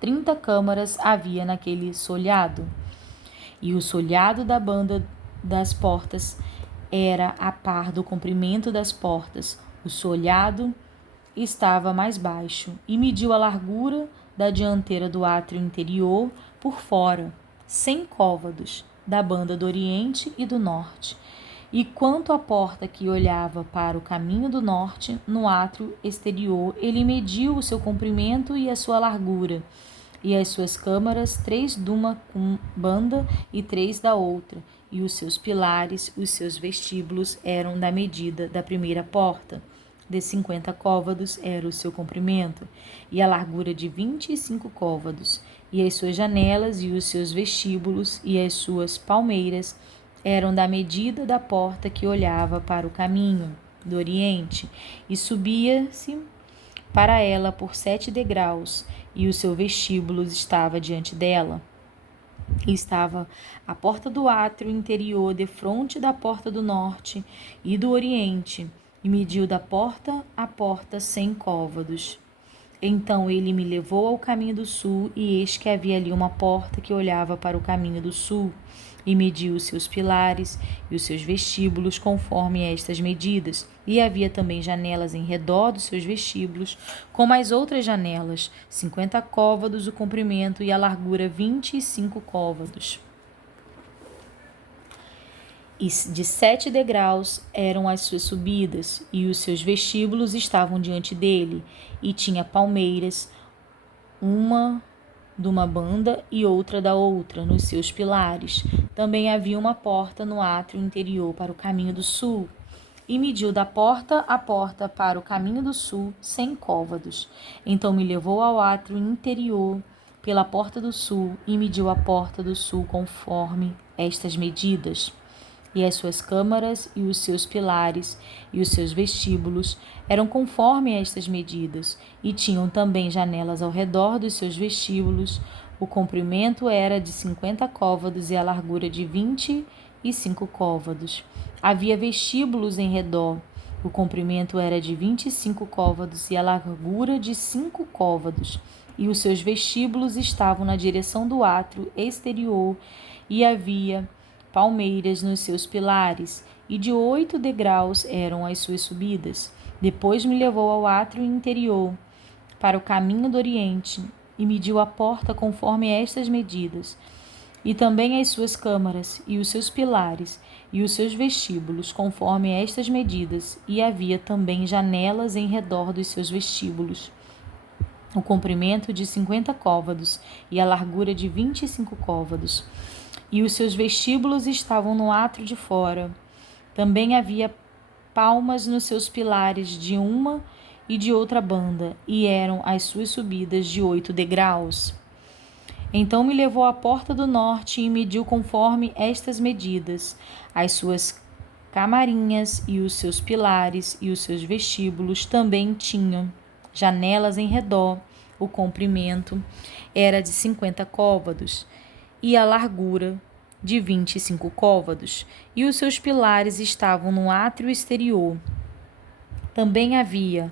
30 câmaras havia naquele solhado. E o solhado da banda das portas era a par do comprimento das portas. O solhado estava mais baixo, e mediu a largura da dianteira do átrio interior por fora, 100 côvados, da banda do oriente e do norte. E quanto à porta que olhava para o caminho do norte, no átrio exterior, ele mediu o seu comprimento e a sua largura, e as suas câmaras, 3 de uma banda e 3 da outra, e os seus pilares, os seus vestíbulos eram da medida da primeira porta. De 50 côvados era o seu comprimento, e a largura de 25 côvados, e as suas janelas e os seus vestíbulos e as suas palmeiras eram da medida da porta que olhava para o caminho do oriente, e subia-se para ela por 7 degraus, e o seu vestíbulo estava diante dela. E estava a porta do átrio interior defronte da porta do norte e do oriente, e mediu da porta a porta 100 côvados. Então ele me levou ao caminho do sul, e eis que havia ali uma porta que olhava para o caminho do sul, e mediu os seus pilares e os seus vestíbulos conforme estas medidas. E havia também janelas em redor dos seus vestíbulos, como as outras janelas, 50 côvados o comprimento e a largura 25 côvados. E de 7 degraus eram as suas subidas, e os seus vestíbulos estavam diante dele, e tinha palmeiras, uma de uma banda e outra da outra, nos seus pilares. Também havia uma porta no átrio interior para o caminho do sul, e mediu da porta a porta para o caminho do sul 100 côvados. Então me levou ao átrio interior pela porta do sul, e mediu a porta do sul conforme estas medidas. E as suas câmaras e os seus pilares e os seus vestíbulos eram conforme estas medidas, e tinham também janelas ao redor dos seus vestíbulos. O comprimento era de 50 côvados e a largura de 25 côvados. Havia vestíbulos em redor. O comprimento era de 25 côvados e a largura de 5 côvados. E os seus vestíbulos estavam na direção do átrio exterior, e havia palmeiras nos seus pilares, e de 8 degraus eram as suas subidas. Depois me levou ao átrio interior, para o caminho do oriente, e mediu a porta conforme estas medidas, e também as suas câmaras, e os seus pilares, e os seus vestíbulos, conforme estas medidas, e havia também janelas em redor dos seus vestíbulos. O comprimento de 50 côvados, e a largura de 25 côvados. E os seus vestíbulos estavam no átrio de fora. Também havia palmas nos seus pilares de uma e de outra banda, e eram as suas subidas de 8 degraus. Então me levou à porta do norte e mediu conforme estas medidas, as suas camarinhas e os seus pilares e os seus vestíbulos também tinham janelas em redor. O comprimento era de 50 côvados e a largura de 25 côvados, e os seus pilares estavam no átrio exterior. Também havia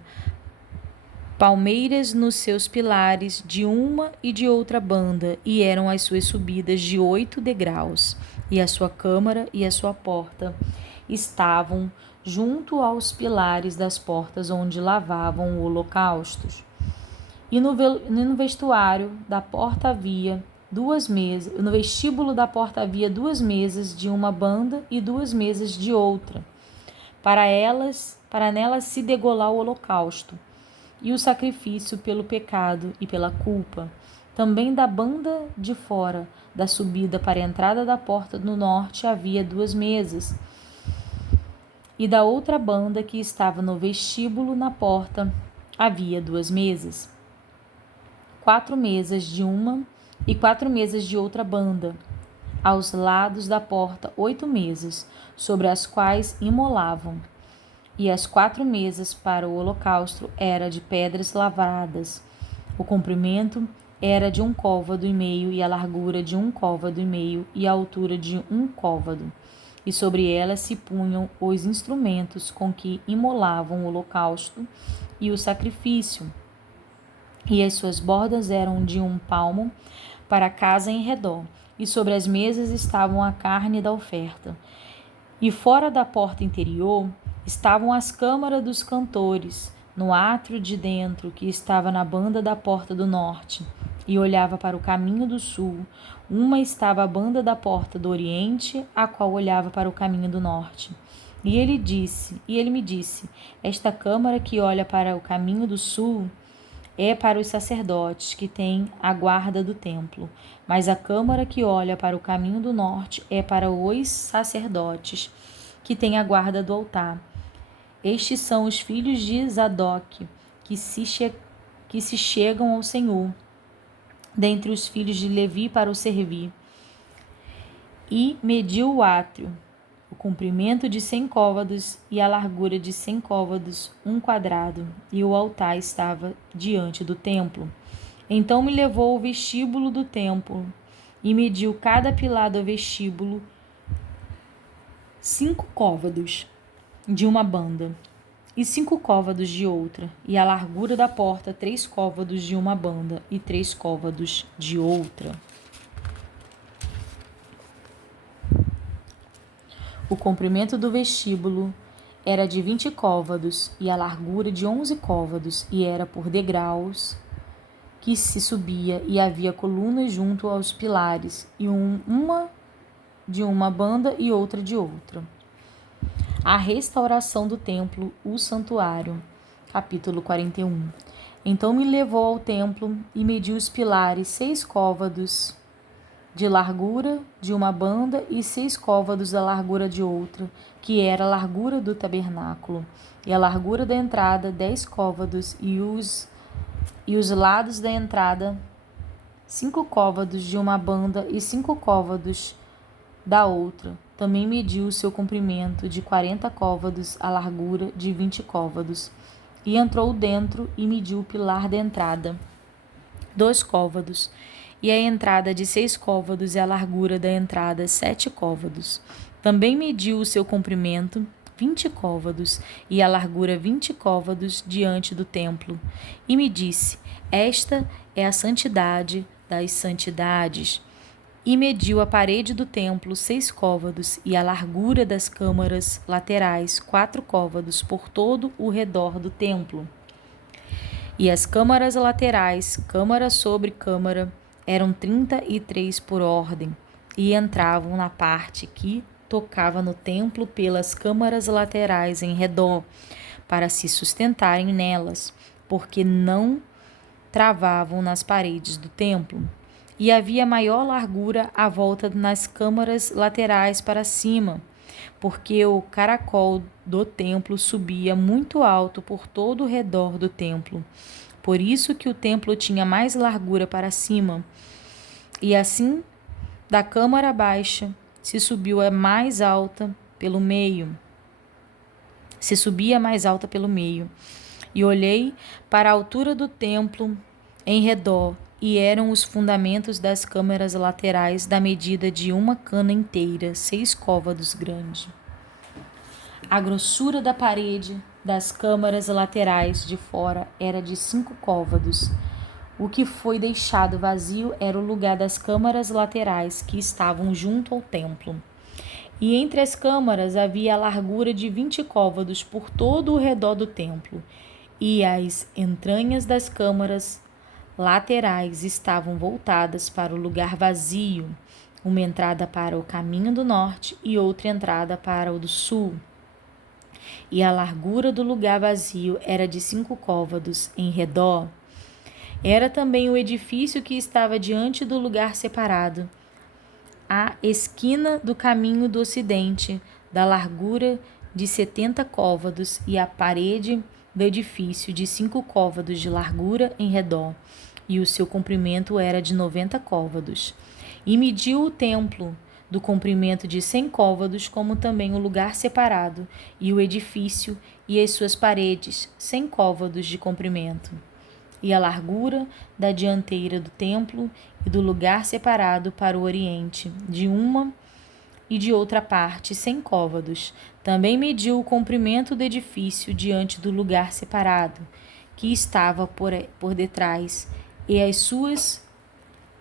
palmeiras nos seus pilares de uma e de outra banda, e eram as suas subidas de 8 degraus, e a sua câmara e a sua porta estavam junto aos pilares das portas onde lavavam o holocausto. E no vestuário da porta havia 2 mesas, no vestíbulo da porta havia 2 mesas de uma banda e 2 mesas de outra, para nelas se degolar o holocausto e o sacrifício pelo pecado e pela culpa. Também da banda de fora da subida para a entrada da porta do norte havia 2 mesas, e da outra banda que estava no vestíbulo na porta havia 2 mesas, 4 mesas de uma e 4 mesas de outra banda. Aos lados da porta 8 mesas, sobre as quais imolavam. E as 4 mesas para o holocausto eram de pedras lavradas. O comprimento era de 1 côvado e meio, e a largura de 1 côvado e meio, e a altura de 1 côvado. E sobre elas se punham os instrumentos com que imolavam o holocausto e o sacrifício. E as suas bordas eram de 1 palmo para a casa em redor, e sobre as mesas estavam a carne da oferta. E fora da porta interior estavam as câmaras dos cantores, no átrio de dentro, que estava na banda da porta do norte, e olhava para o caminho do sul. Uma estava a banda da porta do oriente, a qual olhava para o caminho do norte. E ele me disse: esta câmara que olha para o caminho do sul é para os sacerdotes que têm a guarda do templo, mas a câmara que olha para o caminho do norte é para os sacerdotes que têm a guarda do altar. Estes são os filhos de Zadok, que se chegam ao Senhor, dentre os filhos de Levi para o servir. E mediu o átrio, o comprimento de 100 côvados e a largura de 100 côvados, 1 quadrado, e o altar estava diante do templo. Então me levou ao vestíbulo do templo e mediu cada pilar do vestíbulo 5 côvados de uma banda e 5 côvados de outra, e a largura da porta 3 côvados de uma banda e 3 côvados de outra. O comprimento do vestíbulo era de 20 côvados e a largura de 11 côvados, e era por degraus que se subia, e havia colunas junto aos pilares, e uma de uma banda e outra de outra. A restauração do templo, o santuário. Capítulo 41. Então me levou ao templo e mediu os pilares 6 côvados de largura de uma banda e 6 côvados da largura de outra, que era a largura do tabernáculo, e a largura da entrada 10 côvados, e os lados da entrada 5 côvados de uma banda e 5 côvados da outra. Também mediu o seu comprimento de 40 côvados, a largura de 20 côvados, e entrou dentro e mediu o pilar da entrada 2 côvados, e a entrada de 6 côvados e a largura da entrada 7 côvados. Também mediu o seu comprimento 20 côvados e a largura 20 côvados diante do templo. E me disse: esta é a santidade das santidades. E mediu a parede do templo 6 côvados e a largura das câmaras laterais 4 côvados por todo o redor do templo. E as câmaras laterais, câmara sobre câmara, eram 33 por ordem, e entravam na parte que tocava no templo pelas câmaras laterais em redor, para se sustentarem nelas, porque não travavam nas paredes do templo. E havia maior largura à volta nas câmaras laterais para cima, porque o caracol do templo subia muito alto por todo o redor do templo. Por isso que o templo tinha mais largura para cima. E assim, da câmara baixa, se subia mais alta pelo meio. E olhei para a altura do templo em redor, e eram os fundamentos das câmaras laterais da medida de uma cana inteira, 6 côvados grande. A grossura da parede das câmaras laterais de fora era de 5 côvados. O que foi deixado vazio era o lugar das câmaras laterais que estavam junto ao templo. E entre as câmaras havia a largura de 20 côvados por todo o redor do templo, e as entranhas das câmaras laterais estavam voltadas para o lugar vazio, uma entrada para o caminho do norte e outra entrada para o do sul. E a largura do lugar vazio era de 5 côvados em redor. Era também o edifício que estava diante do lugar separado, à esquina do caminho do ocidente, da largura de 70 côvados, e a parede do edifício de 5 côvados de largura em redor, e o seu comprimento era de 90 côvados. E mediu o templo do comprimento de 100 côvados, como também o lugar separado, e o edifício e as suas paredes, 100 côvados de comprimento. E a largura da dianteira do templo e do lugar separado para o oriente, de uma e de outra parte, 100 côvados. Também mediu o comprimento do edifício diante do lugar separado, que estava por detrás, e as suas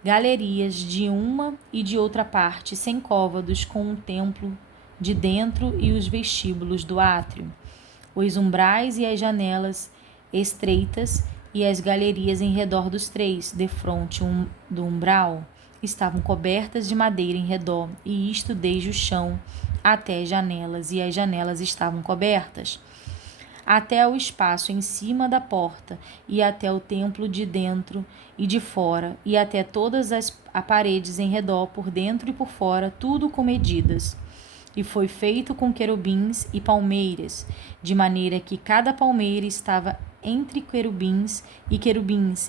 galerias de uma e de outra parte, 100 côvados, com o templo de dentro e os vestíbulos do átrio, os umbrais e as janelas estreitas, e as galerias em redor dos três, defronte do umbral, estavam cobertas de madeira em redor, e isto desde o chão até as janelas, e as janelas estavam cobertas. até o espaço em cima da porta, e até o templo de dentro e de fora, e até todas as paredes em redor, por dentro e por fora, tudo com medidas. E foi feito com querubins e palmeiras, de maneira que cada palmeira estava entre querubins,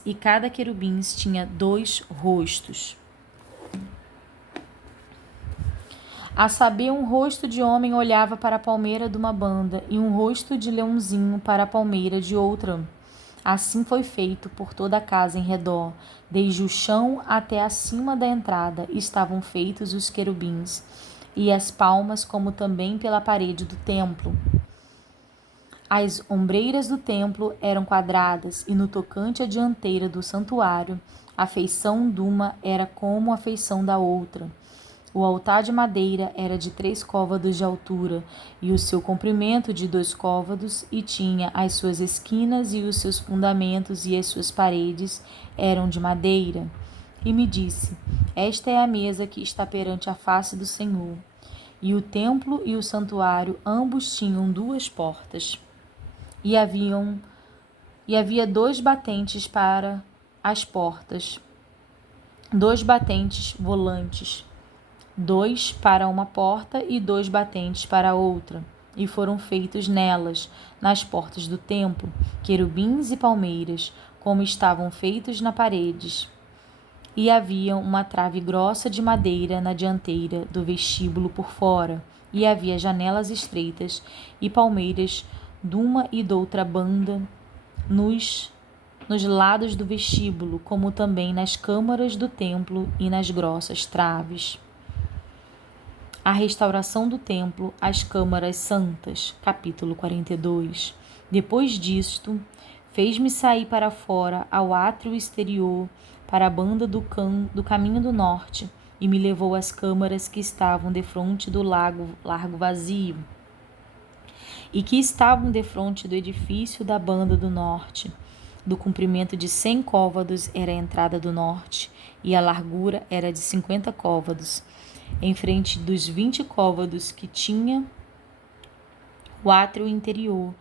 e cada querubins tinha 2 rostos. A saber, um rosto de homem olhava para a palmeira de uma banda, e um rosto de leãozinho para a palmeira de outra. Assim foi feito por toda a casa em redor, desde o chão até acima da entrada estavam feitos os querubins, e as palmas, como também pela parede do templo. As ombreiras do templo eram quadradas, e no tocante à dianteira do santuário, a feição de uma era como a feição da outra. O altar de madeira era de 3 côvados de altura, e o seu comprimento de 2 côvados, e tinha as suas esquinas, e os seus fundamentos e as suas paredes eram de madeira. E me disse: Esta é a mesa que está perante a face do Senhor. E o templo e o santuário ambos tinham 2 portas. E havia 2 batentes para as portas, 2 batentes volantes, 2 para uma porta e 2 batentes para a outra. E foram feitos nelas, nas portas do templo, querubins e palmeiras, como estavam feitos nas paredes. E havia uma trave grossa de madeira na dianteira do vestíbulo por fora, e havia janelas estreitas e palmeiras de uma e de outra banda nos lados do vestíbulo, como também nas câmaras do templo e nas grossas traves. A restauração do templo, as câmaras santas, capítulo 42. Depois disto, fez-me sair para fora ao átrio exterior, para a banda do caminho do norte, e me levou às câmaras que estavam defronte do largo vazio, e que estavam defronte do edifício da banda do norte. Do comprimento de 100 côvados era a entrada do norte, e a largura era de 50 côvados. Em frente dos 20 côvados que tinha o átrio interior,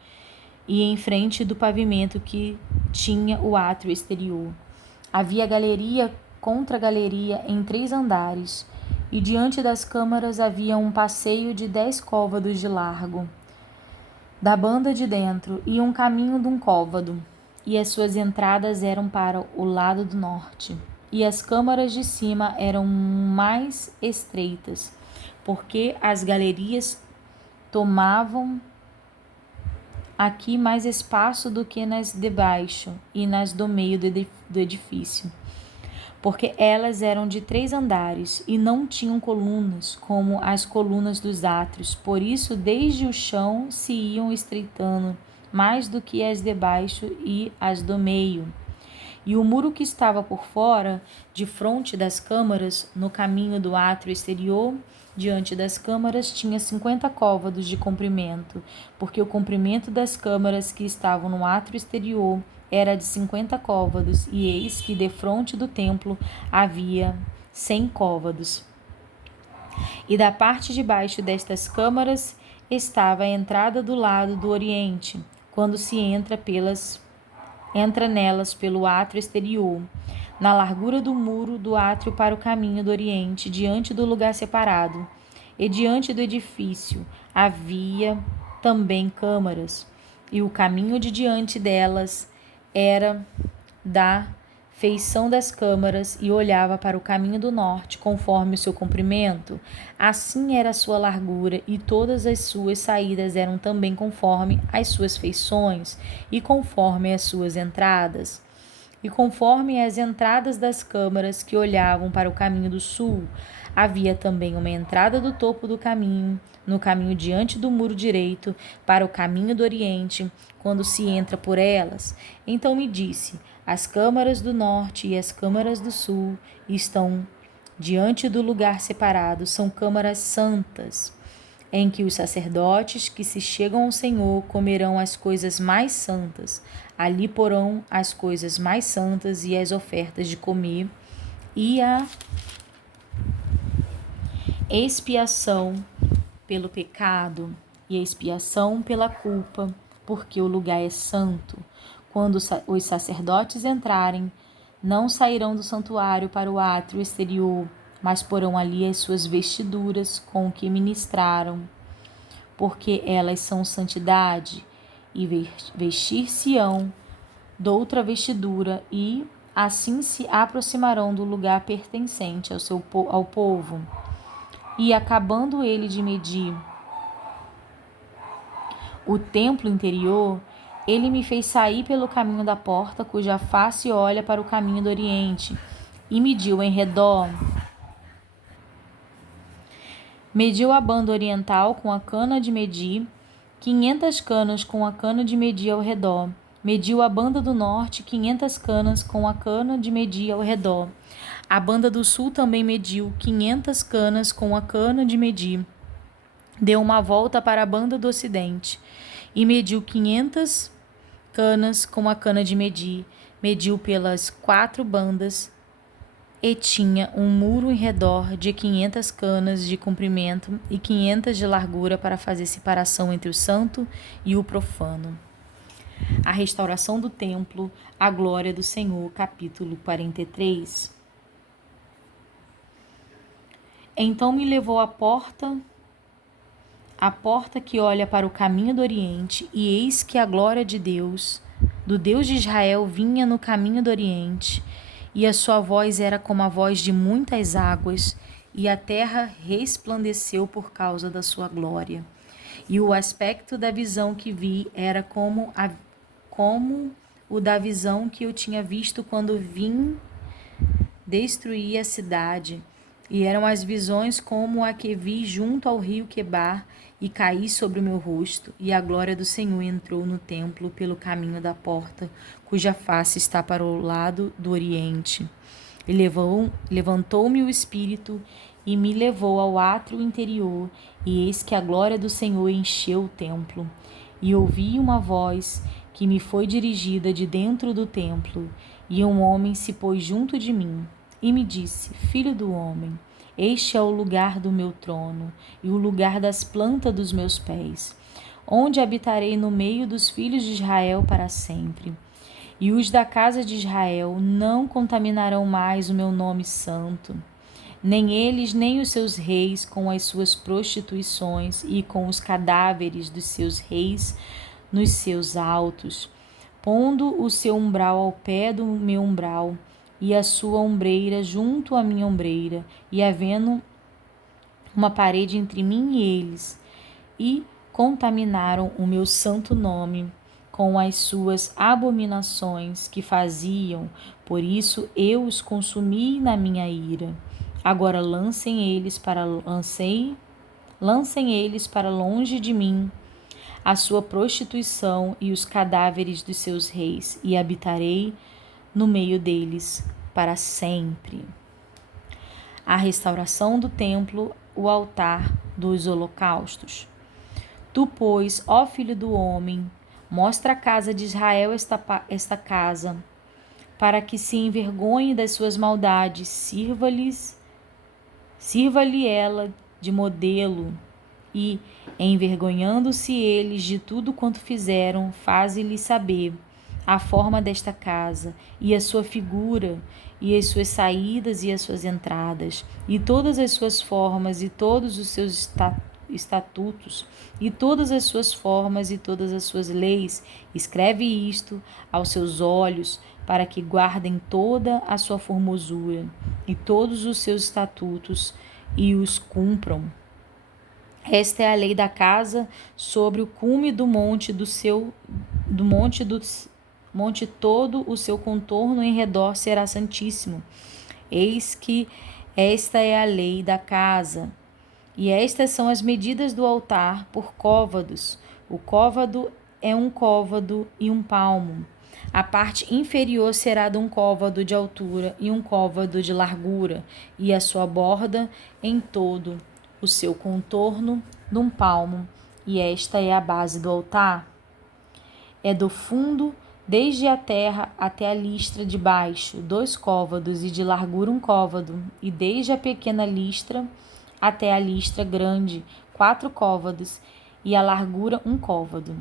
e em frente do pavimento que tinha o átrio exterior. Havia galeria contra galeria em 3 andares, e diante das câmaras havia um passeio de 10 côvados de largo, da banda de dentro, e um caminho de 1 côvado, e as suas entradas eram para o lado do norte. E as câmaras de cima eram mais estreitas, porque as galerias tomavam aqui mais espaço do que nas de baixo e nas do meio do edifício, porque elas eram de 3 andares e não tinham colunas, como as colunas dos átrios. Por isso, desde o chão se iam estreitando mais do que as de baixo e as do meio. E o muro que estava por fora, de fronte das câmaras, no caminho do átrio exterior, diante das câmaras, tinha 50 côvados de comprimento, porque o comprimento das câmaras que estavam no átrio exterior era de 50 côvados, e eis que defronte do templo havia 100 côvados. E da parte de baixo destas câmaras estava a entrada do lado do oriente, quando se entra nelas pelo átrio exterior, na largura do muro do átrio para o caminho do oriente, diante do lugar separado. E diante do edifício havia também câmaras, e o caminho de diante delas era da feição das câmaras, e olhava para o caminho do norte, conforme o seu comprimento. Assim era a sua largura, e todas as suas saídas eram também conforme as suas feições, e conforme as suas entradas. E conforme as entradas das câmaras que olhavam para o caminho do sul, havia também uma entrada do topo do caminho, no caminho diante do muro direito, para o caminho do oriente, quando se entra por elas. Então me disse: as câmaras do norte e as câmaras do sul estão diante do lugar separado, são câmaras santas, em que os sacerdotes que se chegam ao Senhor comerão as coisas mais santas. Ali porão as coisas mais santas e as ofertas de comer, e a expiação pelo pecado e a expiação pela culpa, porque o lugar é santo. Quando os sacerdotes entrarem, não sairão do santuário para o átrio exterior, mas porão ali as suas vestiduras com que ministraram, porque elas são santidade, e vestir-se-ão doutra vestidura, e assim se aproximarão do lugar pertencente ao povo. E acabando ele de medir o templo interior, ele me fez sair pelo caminho da porta, cuja face olha para o caminho do oriente, e mediu em redor. Mediu a banda oriental com a cana de medir, 500 canas com a cana de medir ao redor. Mediu a banda do norte, 500 canas com a cana de medir ao redor. A banda do sul também mediu 500 canas com a cana de medir. Deu uma volta para a banda do ocidente e mediu 500 canas com a cana de medir. Mediu pelas 4 bandas e tinha um muro em redor de 500 canas de comprimento e 500 de largura para fazer separação entre o santo e o profano. A restauração do templo, a glória do Senhor, capítulo 43. Então me levou à porta que olha para o caminho do oriente, e eis que a glória de Deus, do Deus de Israel, vinha no caminho do oriente, e a sua voz era como a voz de muitas águas, e a terra resplandeceu por causa da sua glória. E o aspecto da visão que vi era como o da visão que eu tinha visto quando vim destruir a cidade. E eram as visões como a que vi junto ao rio Quebar, e caí sobre o meu rosto, e a glória do Senhor entrou no templo pelo caminho da porta, cuja face está para o lado do oriente. E levantou-me o Espírito e me levou ao átrio interior, e eis que a glória do Senhor encheu o templo. E ouvi uma voz que me foi dirigida de dentro do templo, e um homem se pôs junto de mim, e me disse: Filho do homem, este é o lugar do meu trono, e o lugar das plantas dos meus pés, onde habitarei no meio dos filhos de Israel para sempre. E os da casa de Israel não contaminarão mais o meu nome santo, nem eles, nem os seus reis, com as suas prostituições e com os cadáveres dos seus reis nos seus altos, pondo o seu umbral ao pé do meu umbral, e a sua ombreira junto à minha ombreira, e havendo uma parede entre mim e eles, e contaminaram o meu santo nome com as suas abominações que faziam, por isso eu os consumi na minha ira. Agora lancem eles para longe de mim a sua prostituição e os cadáveres dos seus reis, e habitarei no meio deles para sempre. A restauração do templo, o altar dos holocaustos. Tu, pois, ó filho do homem, mostra à casa de Israel esta casa, para que se envergonhe das suas maldades, sirva-lhe ela de modelo, e, envergonhando-se eles de tudo quanto fizeram, faze-lhe saber a forma desta casa, e a sua figura, e as suas saídas e as suas entradas, e todas as suas formas, e todos os seus estatutos, e todas as suas formas, e todas as suas leis. Escreve isto aos seus olhos, para que guardem toda a sua formosura, e todos os seus estatutos, e os cumpram. Esta é a lei da casa sobre o cume do monte monte todo o seu contorno em redor será santíssimo. Eis que esta é a lei da casa. E estas são as medidas do altar por côvados. O côvado é um côvado e um palmo. A parte inferior será de um côvado de altura e um côvado de largura, e a sua borda em todo o seu contorno de um palmo. E esta é a base do altar. É do fundo desde a terra até a listra de baixo, 2 côvados, e de largura 1 côvado, e desde a pequena listra até a listra grande, 4 côvados, e a largura 1 côvado.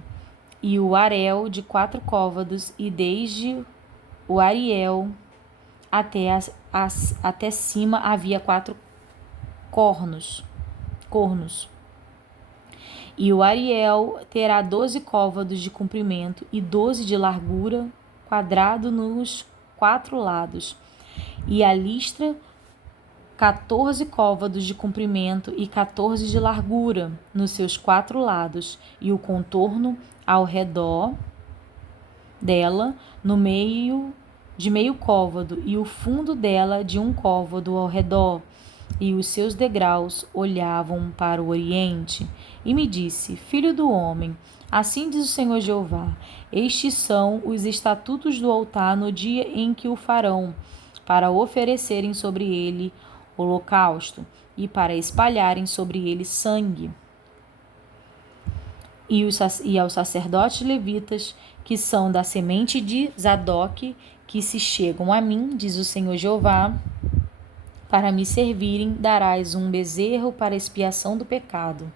e o Arel de 4 côvados, e desde o Ariel até cima havia 4 cornos. E o Ariel terá 12 côvados de comprimento e 12 de largura, quadrado nos 4 lados. E a listra, 14 côvados de comprimento e 14 de largura nos seus 4 lados, e o contorno ao redor dela, no meio de meio côvado, e o fundo dela de 1 côvado ao redor. E os seus degraus olhavam para o oriente. E me disse: Filho do homem, assim diz o Senhor Jeová: estes são os estatutos do altar no dia em que o farão, para oferecerem sobre ele holocausto e para espalharem sobre ele sangue. E aos sacerdotes levitas, que são da semente de Zadoque, que se chegam a mim, diz o Senhor Jeová, para me servirem, darás um bezerro para expiação do pecado.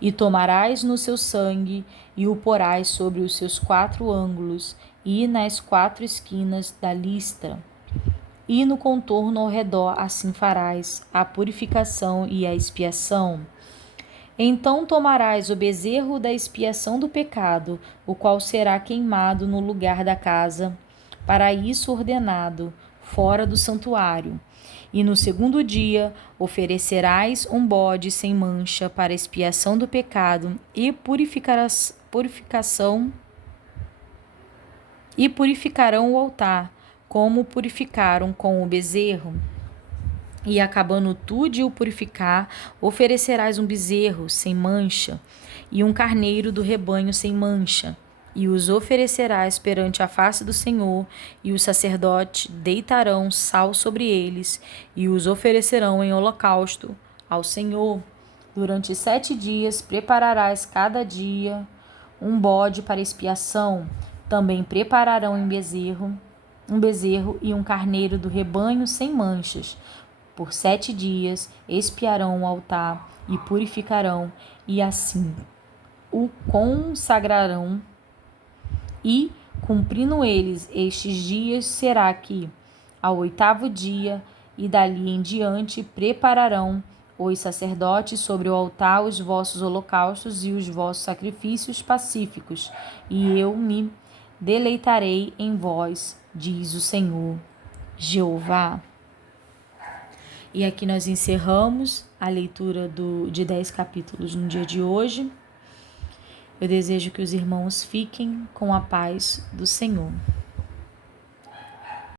E tomarás no seu sangue, e o porás sobre os seus 4 ângulos, e nas 4 esquinas da listra. E no contorno ao redor assim farás a purificação e a expiação. Então tomarás o bezerro da expiação do pecado, o qual será queimado no lugar da casa, para isso ordenado, fora do santuário. E no 2º dia oferecerás um bode sem mancha para expiação do pecado e purificarão o altar, como purificaram com o bezerro. E acabando tu de o purificar, oferecerás um bezerro sem mancha e um carneiro do rebanho sem mancha, e os oferecerás perante a face do Senhor, e os sacerdotes deitarão sal sobre eles, e os oferecerão em holocausto ao Senhor. Durante 7 dias prepararás cada dia um bode para expiação. Também prepararão um bezerro e um carneiro do rebanho sem manchas. Por 7 dias expiarão o altar e purificarão, e assim o consagrarão. E, cumprindo eles estes dias, será que, ao 8º dia e dali em diante, prepararão os sacerdotes sobre o altar os vossos holocaustos e os vossos sacrifícios pacíficos, e eu me deleitarei em vós, diz o Senhor Jeová. E aqui nós encerramos a leitura de 10 capítulos no dia de hoje. Eu desejo que os irmãos fiquem com a paz do Senhor.